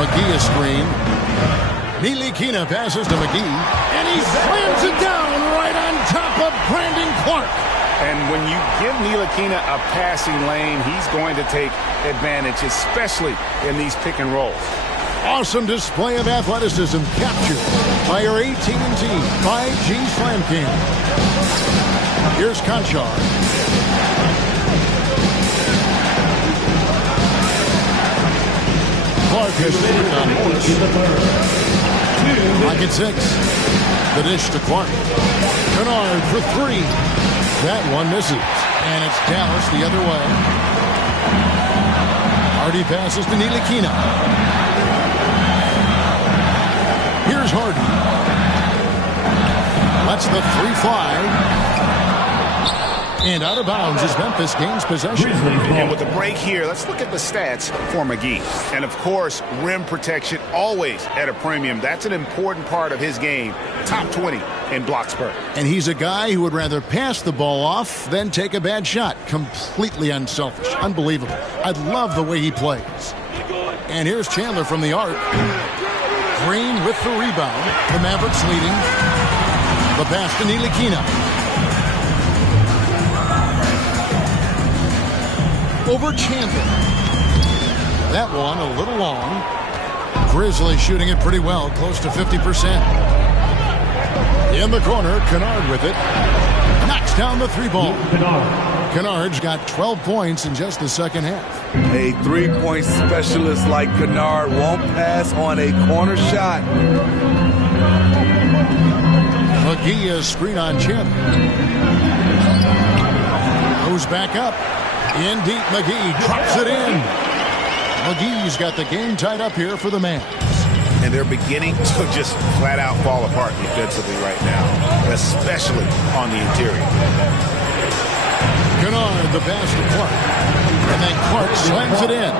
McGee is screen. Ntilikina passes to McGee, and he slams it down right on top of Brandon Clark. And when you give Ntilikina a passing lane, he's going to take advantage, especially in these pick and rolls. Awesome display of athleticism captured by your AT&T 5G Slam Cam. Here's Conchar. Clark has been on Morris. Lock at 6. The dish to Clark. Kennard for 3. That one misses. And it's Dallas the other way. Hardy passes to Ntilikina. Here's Hardy. Lets the 3 fly. And out of bounds as Memphis gains possession. And with the break here, let's look at the stats for McGee. And, of course, rim protection always at a premium. That's an important part of his game. Top 20 in blocks per. And he's a guy who would rather pass the ball off than take a bad shot. Completely unselfish. Unbelievable. I love the way he plays. And here's Chandler from the arc. Green with the rebound. The Mavericks leading. The pass to Ntilikina. Over Chandler. That one a little long. Grizzlies shooting it pretty well, close to 50%. In the corner, Kennard with it. Knocks down the 3-ball. Kennard's got 12 points in just the second half. A 3-point specialist like Kennard won't pass on a corner shot. McGee is screen on Chandler. Goes back up. In deep, McGee drops it in. McGee's got the game tied up here for the Mavs. And they're beginning to just flat out fall apart defensively right now, especially on the interior. Kennard, the pass to Clark. And then Clark slams it in.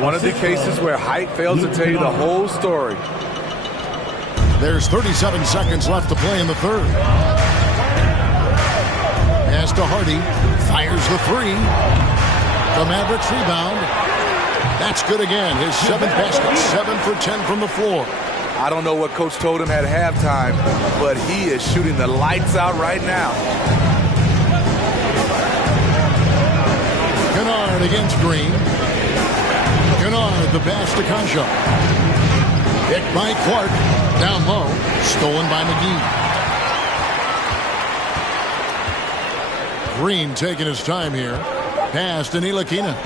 One of the cases where height fails to tell you the whole story. There's 37 seconds left to play in the third. Pass to Hardy. Fires the 3. The Mavericks rebound. That's good again. His 7th basket. 7 for 10 from the floor. I don't know what Coach told him at halftime, but he is shooting the lights out right now. Kennard against Green. Kennard, the pass to Conchar. Picked by Clark. Down low. Stolen by McGee. Green taking his time here. Pass to Ntilikina.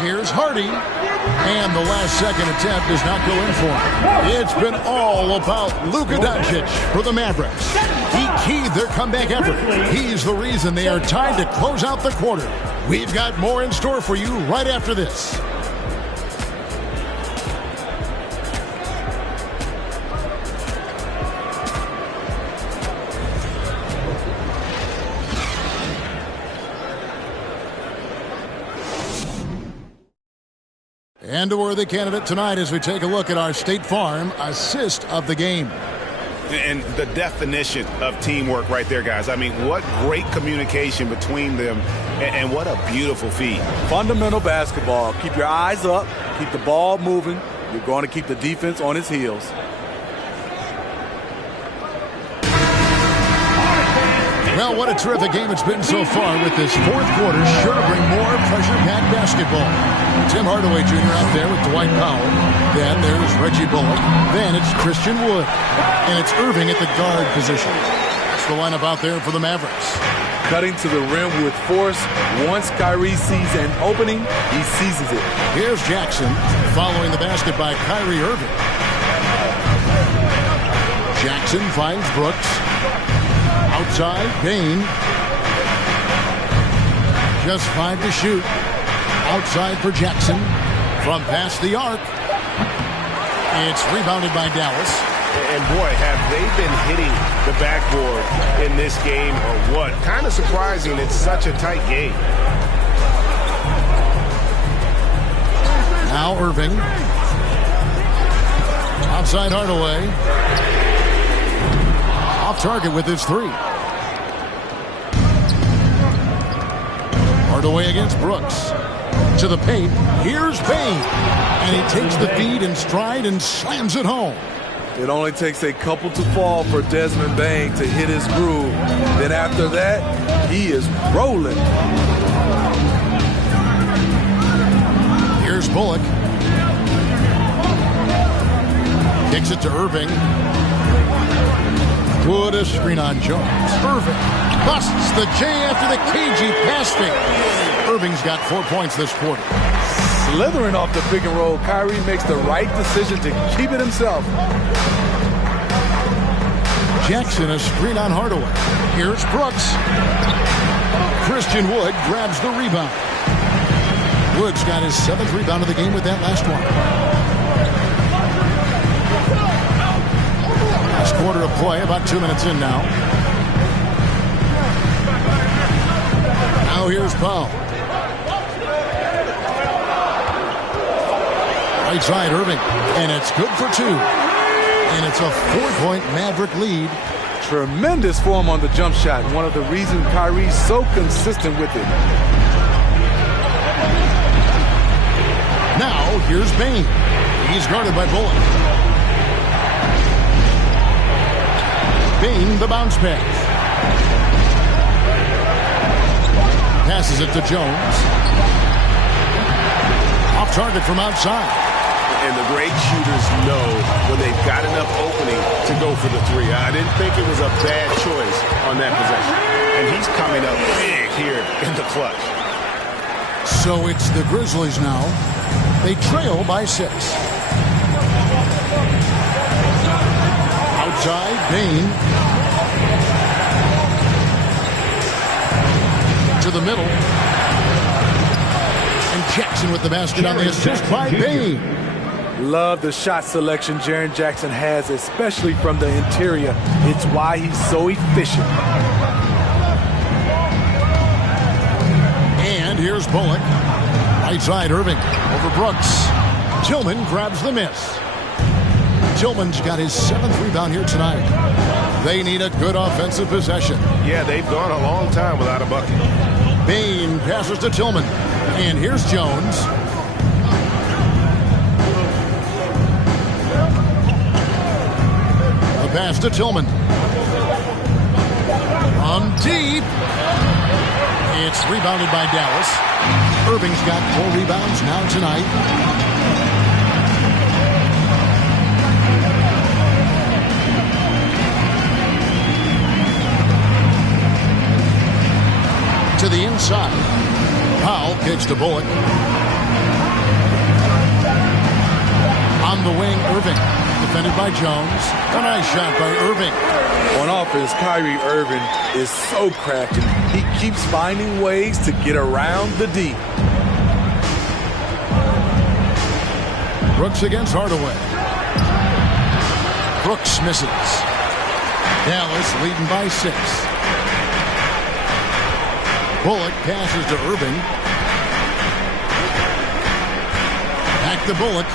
Here's Hardy. And the last second attempt does not go in for him. It's been all about Luka Doncic for the Mavericks. He keyed their comeback effort. He's the reason they are tied to close out the quarter. We've got more in store for you right after this. And a worthy candidate tonight as we take a look at our State Farm assist of the game. And the definition of teamwork right there, guys. I mean, what great communication between them, and what a beautiful feed. Fundamental basketball. Keep your eyes up. Keep the ball moving. You're going to keep the defense on its heels. Well, what a terrific game it's been so far, with this fourth quarter sure to bring more pressure-packed basketball. Tim Hardaway Jr. out there with Dwight Powell. Then there's Reggie Bullock. Then it's Christian Wood. And it's Irving at the guard position. That's the lineup out there for the Mavericks. Cutting to the rim with force. Once Kyrie sees an opening, he seizes it. Here's Jackson following the basket by Kyrie Irving. Jackson finds Brooks. Outside, Payne. Just 5 to shoot. Outside for Jackson. From past the arc. It's rebounded by Dallas. And boy, have they been hitting the backboard in this game or what? Kind of surprising it's such a tight game. Now Irving. Outside Hardaway. Off target with his 3. Hardaway against Brooks. To the paint. Here's Bane. And he takes the feed in stride and slams it home. It only takes a couple to fall for Desmond Bane to hit his groove. Then after that, he is rolling. Here's Bullock. Kicks it to Irving. Wood a screen on Jones. Irving busts the J after the cagey pass fake. Irving's got 4 points this quarter. Slithering off the pick and roll, Kyrie makes the right decision to keep it himself. Jackson a screen on Hardaway. Here's Brooks. Christian Wood grabs the rebound. Wood's got his 7th rebound of the game with that last one. Last quarter of play, about 2 minutes in now. Now here's Powell. Right side, Irving. And it's good for 2. And it's a 4-point Maverick lead. Tremendous form on the jump shot. One of the reasons Kyrie's so consistent with it. Now, here's Bane. He's guarded by Bullock. Bane, the bounce pass. Passes it to Jones. Off target from outside. And the great shooters know when they've got enough opening to go for the 3. I didn't think it was a bad choice on that possession. And he's coming up big here in the clutch. So it's the Grizzlies now. They trail by 6. Outside, Bane. To the middle. And Jackson with the basket on the assist by Bane. Love the shot selection Jaren Jackson has, especially from the interior. It's why he's so efficient. And here's Bullock. Right side, Irving over Brooks. Tillman grabs the miss. Tillman's got his 7th rebound here tonight. They need a good offensive possession. Yeah, they've gone a long time without a bucket. Bane passes to Tillman. And here's Jones. A pass to Tillman. From deep. It's rebounded by Dallas. Irving's got 4 rebounds now tonight. To the inside. Powell kicks to Bullock. On the wing, Irving. Defended by Jones. A nice shot by Irving. On offense, Kyrie Irving is so crafty. He keeps finding ways to get around the D. Brooks against Hardaway. Brooks misses. Dallas leading by 6. Bullock passes to Irving. Back to Bullock.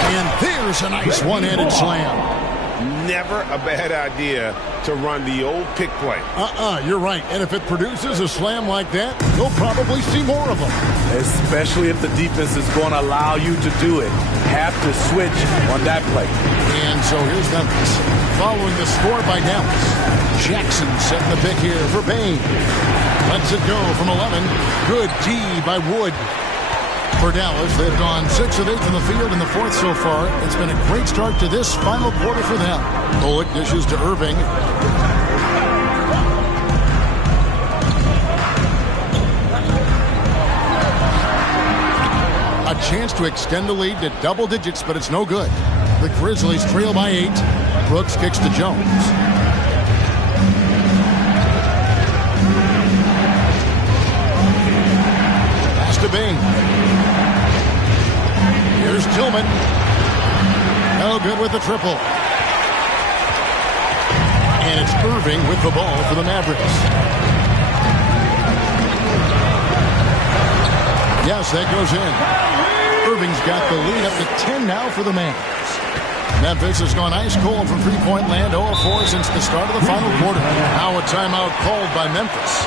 And there's a nice one-handed slam. Never a bad idea to run the old pick play. You're right. And if it produces a slam like that, you'll probably see more of them. Especially if the defense is going to allow you to do it. Have to switch on that play. And so here's Memphis. Following the score by Dallas. Jackson setting the pick here for Bane. Lets it go from 11. Good D by Wood. For Dallas, they've gone 6 of 8 from the field in the 4th so far. It's been a great start to this final quarter for them. Bullock dishes to Irving. A chance to extend the lead to double digits, but it's no good. The Grizzlies trail by 8. Brooks kicks to Jones. Pass to Bane. Here's Tillman. No good with the triple. And it's Irving with the ball for the Mavericks. Yes, that goes in. Irving's got the lead up to 10 now for the Mavs. Memphis has gone ice cold from three-point land, 0-4 since the start of the final quarter. Now a timeout called by Memphis.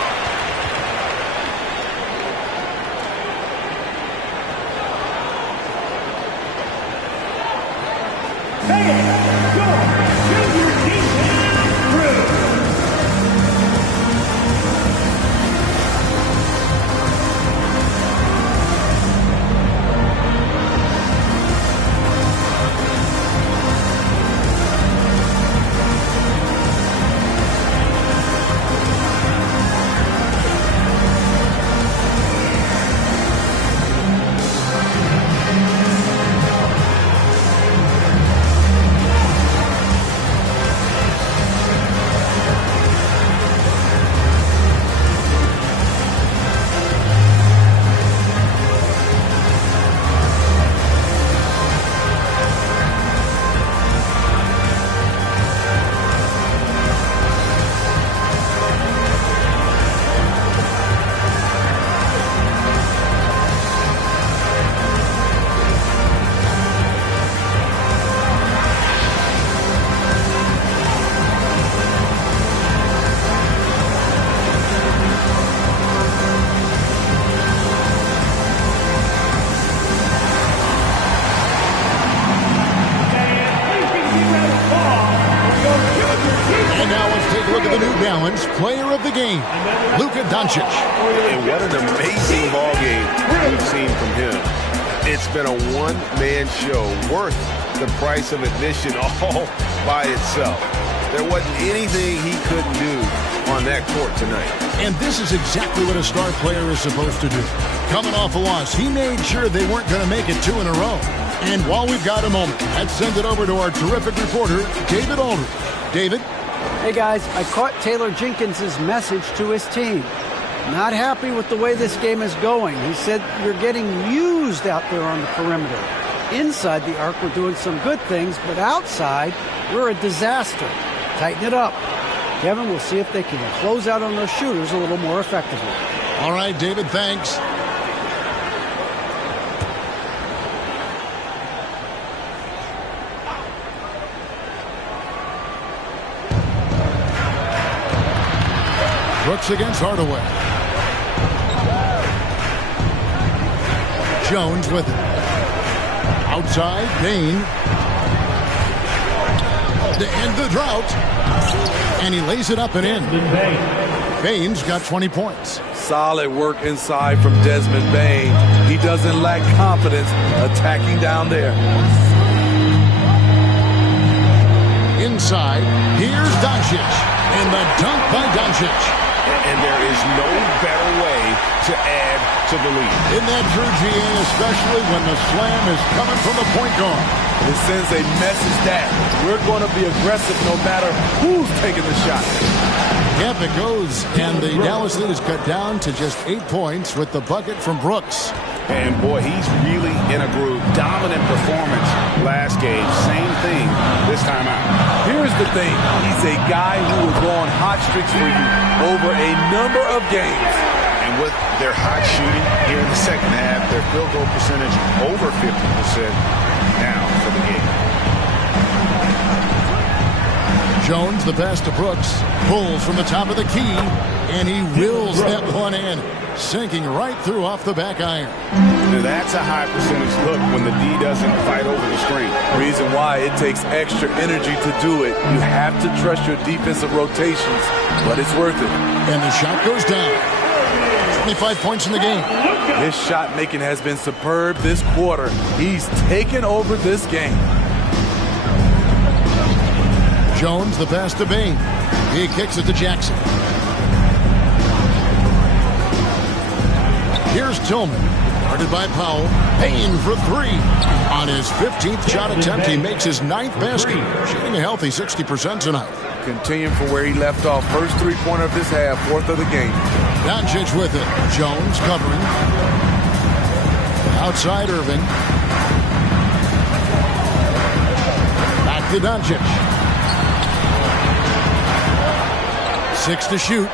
Player of the game, Luka Doncic. And what an amazing ball game we've seen from him. It's been a one-man show worth the price of admission all by itself. There wasn't anything he couldn't do on that court tonight. And this is exactly what a star player is supposed to do. Coming off a loss, he made sure they weren't going to make it 2 in a row. And while we've got a moment, let's send it over to our terrific reporter, David Aldridge. David? Hey guys, I caught Taylor Jenkins' message to his team. Not happy with the way this game is going. He said, you're getting used out there on the perimeter. Inside the arc, we're doing some good things, but outside, we're a disaster. Tighten it up. Kevin, we'll see if they can close out on those shooters a little more effectively. All right, David, thanks. Brooks against Hardaway. Jones with it. Outside, Bain. To end the drought. And he lays it up and in. Bain's got 20 points. Solid work inside from Desmond Bain. He doesn't lack confidence attacking down there. Inside, here's Doncic. And the dunk by Doncic. And there is no better way to add to the lead. In that true, GA, especially when the slam is coming from the point guard. It sends a message that we're going to be aggressive no matter who's taking the shot. Yep, it goes. And the Dallas lead is cut down to just 8 points with the bucket from Brooks. And, boy, he's really in a groove. Dominant performance last game. Same thing this time out. Here's the thing. He's a guy who will go on hot streaks for you over a number of games. And with their hot shooting here in the second half, their field goal percentage over 50% now for the game. Jones, the pass to Brooks, pulls from the top of the key, and he wills that one in. Sinking right through off the back iron. That's a high percentage look when the D doesn't fight over the screen. Reason why it takes extra energy to do it. You have to trust your defensive rotations, but it's worth it. And the shot goes down. 25 points in the game. His shot making has been superb this quarter. He's taken over this game. Jones, the pass to Bain. He kicks it to Jackson. Here's Tillman, guarded by Powell. Bain for 3. On his 15th shot attempt, he makes his 9th basket, shooting a healthy 60% tonight. Continuing from where he left off. First three-pointer of this half, 4th of the game. Doncic with it. Jones covering. Outside Irving. Back to Doncic. 6 to shoot.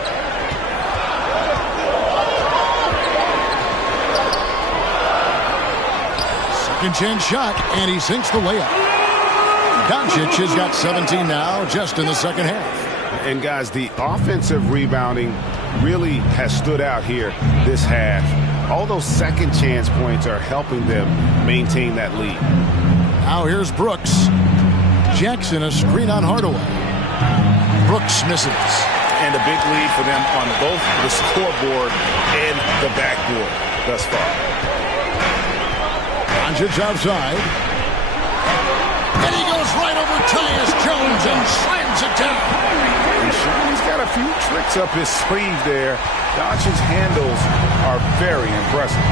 Second chance shot, and he sinks the layup. Doncic has got 17 now, just in the second half. And, guys, the offensive rebounding really has stood out here this half. All those second chance points are helping them maintain that lead. Now here's Brooks. Jackson, a screen on Hardaway. Brooks misses. And a big lead for them on both the scoreboard and the backboard thus far. Doncic outside. And he goes right over Tyus Jones and slams it down. He's got a few tricks up his sleeve there. Doncic's handles are very impressive.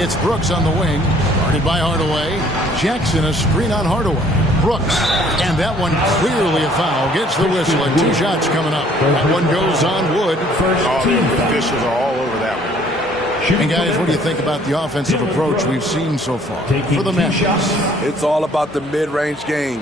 It's Brooks on the wing, guarded by Hardaway. Jackson, a screen on Hardaway. Brooks, and that one clearly a foul. Gets the whistle, and 2 shots coming up. That one goes on Wood. The officials are all over that one. And guys, what do you think about the offensive approach we've seen so far for the Mavericks? It's all about the mid-range game.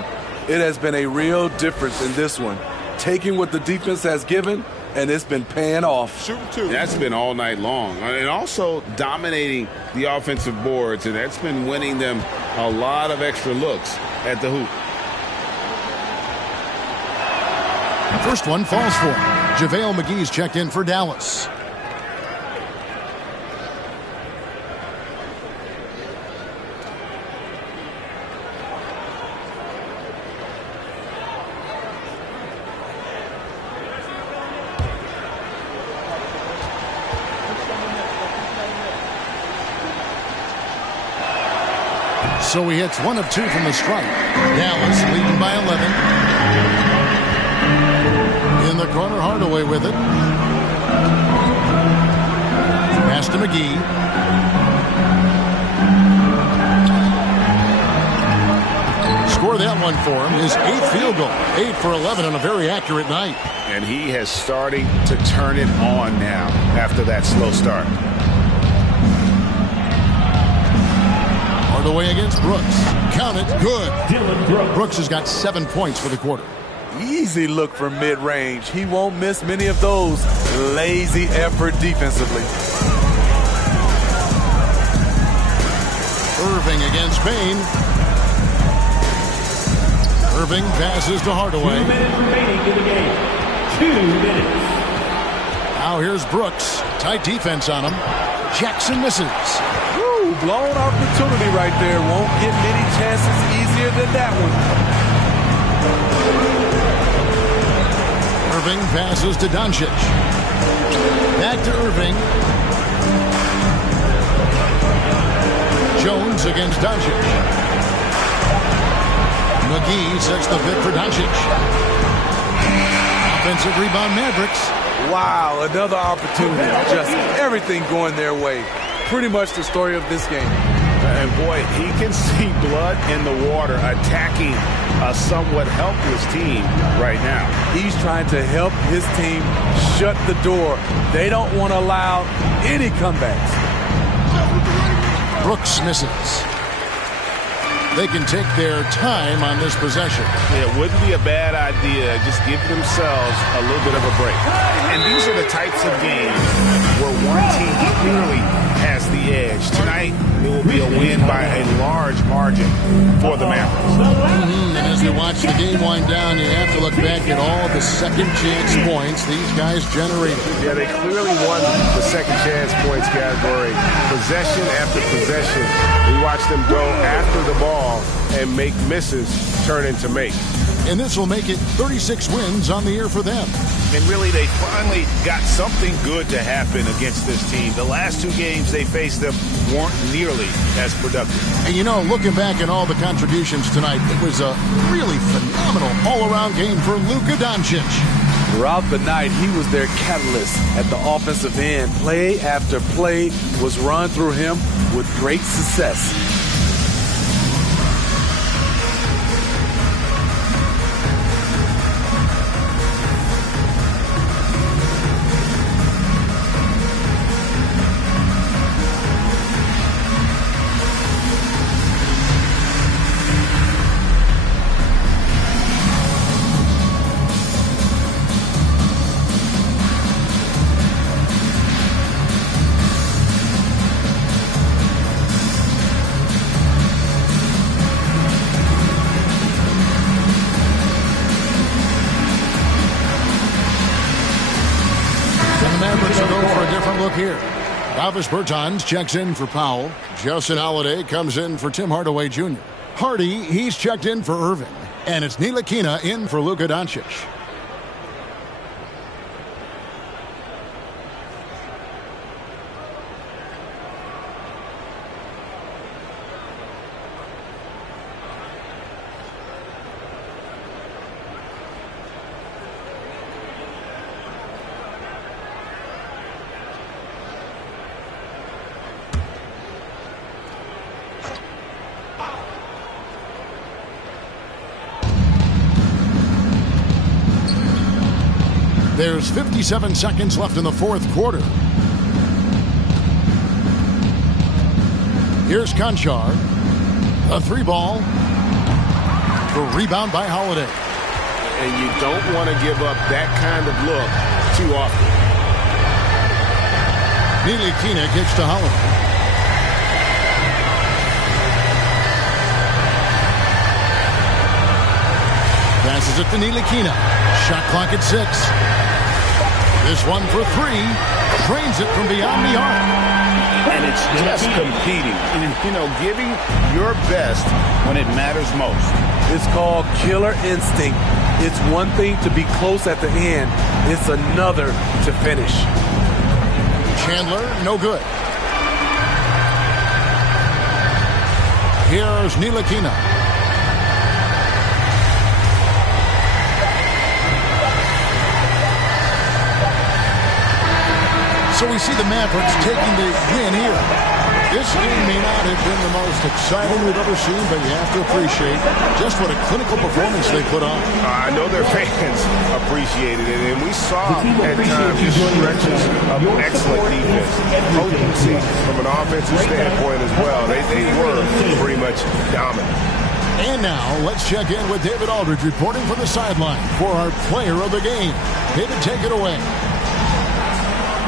It has been a real difference in this one. Taking what the defense has given, and it's been paying off. Shooting 2. That's been all night long. And also dominating the offensive boards, and that's been winning them a lot of extra looks at the hoop. First one falls for him. JaVale McGee's checked in for Dallas. So he hits 1 of 2 from the stripe. Dallas leading by 11. In the corner, Hardaway with it. Pass to McGee. Score that one for him. His 8th field goal. 8 for 11 on a very accurate night. And he has starting to turn it on now after that slow start. Hardaway against Brooks. Count it. Good. Brooks has got 7 points for the quarter. Easy look for mid-range. He won't miss many of those. Lazy effort defensively. Irving against Payne. Irving passes to Hardaway. 2 minutes remaining in the game. 2 minutes. Now here's Brooks. Tight defense on him. Jackson misses. Woo, blown opportunity right there. Won't get many chances easier than that one. Irving passes to Doncic. Back to Irving. Jones against Doncic. McGee sets the pick for Doncic. Offensive rebound Mavericks. Wow, another opportunity. Just everything going their way. Pretty much the story of this game. And boy, he can see blood in the water attacking a somewhat helpless team right now. He's trying to help his team shut the door. They don't want to allow any comebacks. Brooks misses. They can take their time on this possession. It wouldn't be a bad idea. Just give themselves a little bit of a break. And these are the types of games where one team clearly has the edge. Tonight, it will be a win by a large margin for the Mavericks. And as we watch the game wind down, you have to look back at all the second chance points these guys generated. Yeah, they clearly won the second chance points category. Possession after possession. We watch them go after the ball and make misses turn into makes. And this will make it 36 wins on the year for them. And really, they finally got something good to happen against this team. The last 2 games they faced them weren't nearly as productive. And you know, looking back at all the contributions tonight, it was a really phenomenal all-around game for Luka Doncic. Throughout the night, he was their catalyst at the offensive end. Play after play was run through him with great success. Here. Travis Bertans checks in for Powell. Justin Holiday comes in for Tim Hardaway Jr. Hardy, he's checked in for Irving. And it's Ntilikina in for Luka Doncic. There's 57 seconds left in the fourth quarter. Here's Conchar. A three ball. The rebound by Holiday. And you don't want to give up that kind of look too often. Ntilikina gets to Holiday. Passes it to Ntilikina. Shot clock at 6. This one for 3. Drains it from beyond the arc. And it's just competing. Giving your best when it matters most. It's called killer instinct. It's one thing to be close at the end. It's another to finish. Chandler, no good. Here's Ntilikina. So we see the Mavericks taking the win here. This game may not have been the most exciting we've ever seen, but you have to appreciate just what a clinical performance they put on. I know their fans appreciated it, and we saw at times just stretches of excellent defense. Potency from an offensive standpoint as well. They were pretty much dominant. And now, let's check in with David Aldridge reporting from the sideline for our player of the game. David, take it away.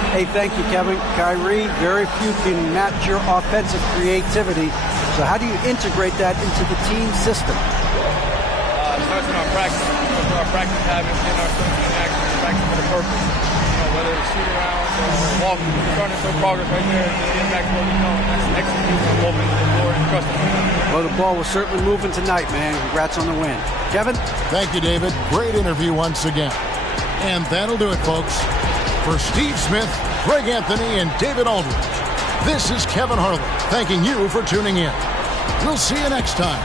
Hey, thank you, Kevin. Kyrie, very few can match your offensive creativity. So how do you integrate that into the team system? It starts in our practice. Our practice habits and our swings and actions, practice for the purpose. Whether it's shoot around or walking, we're starting to show progress right there. Getting back to what we know, and that's executing and moving the floor and trusting. Well, the ball was certainly moving tonight, man. Congrats on the win. Kevin? Thank you, David. Great interview once again. And that'll do it, folks. For Steve Smith, Greg Anthony, and David Aldridge, this is Kevin Harlan thanking you for tuning in. We'll see you next time.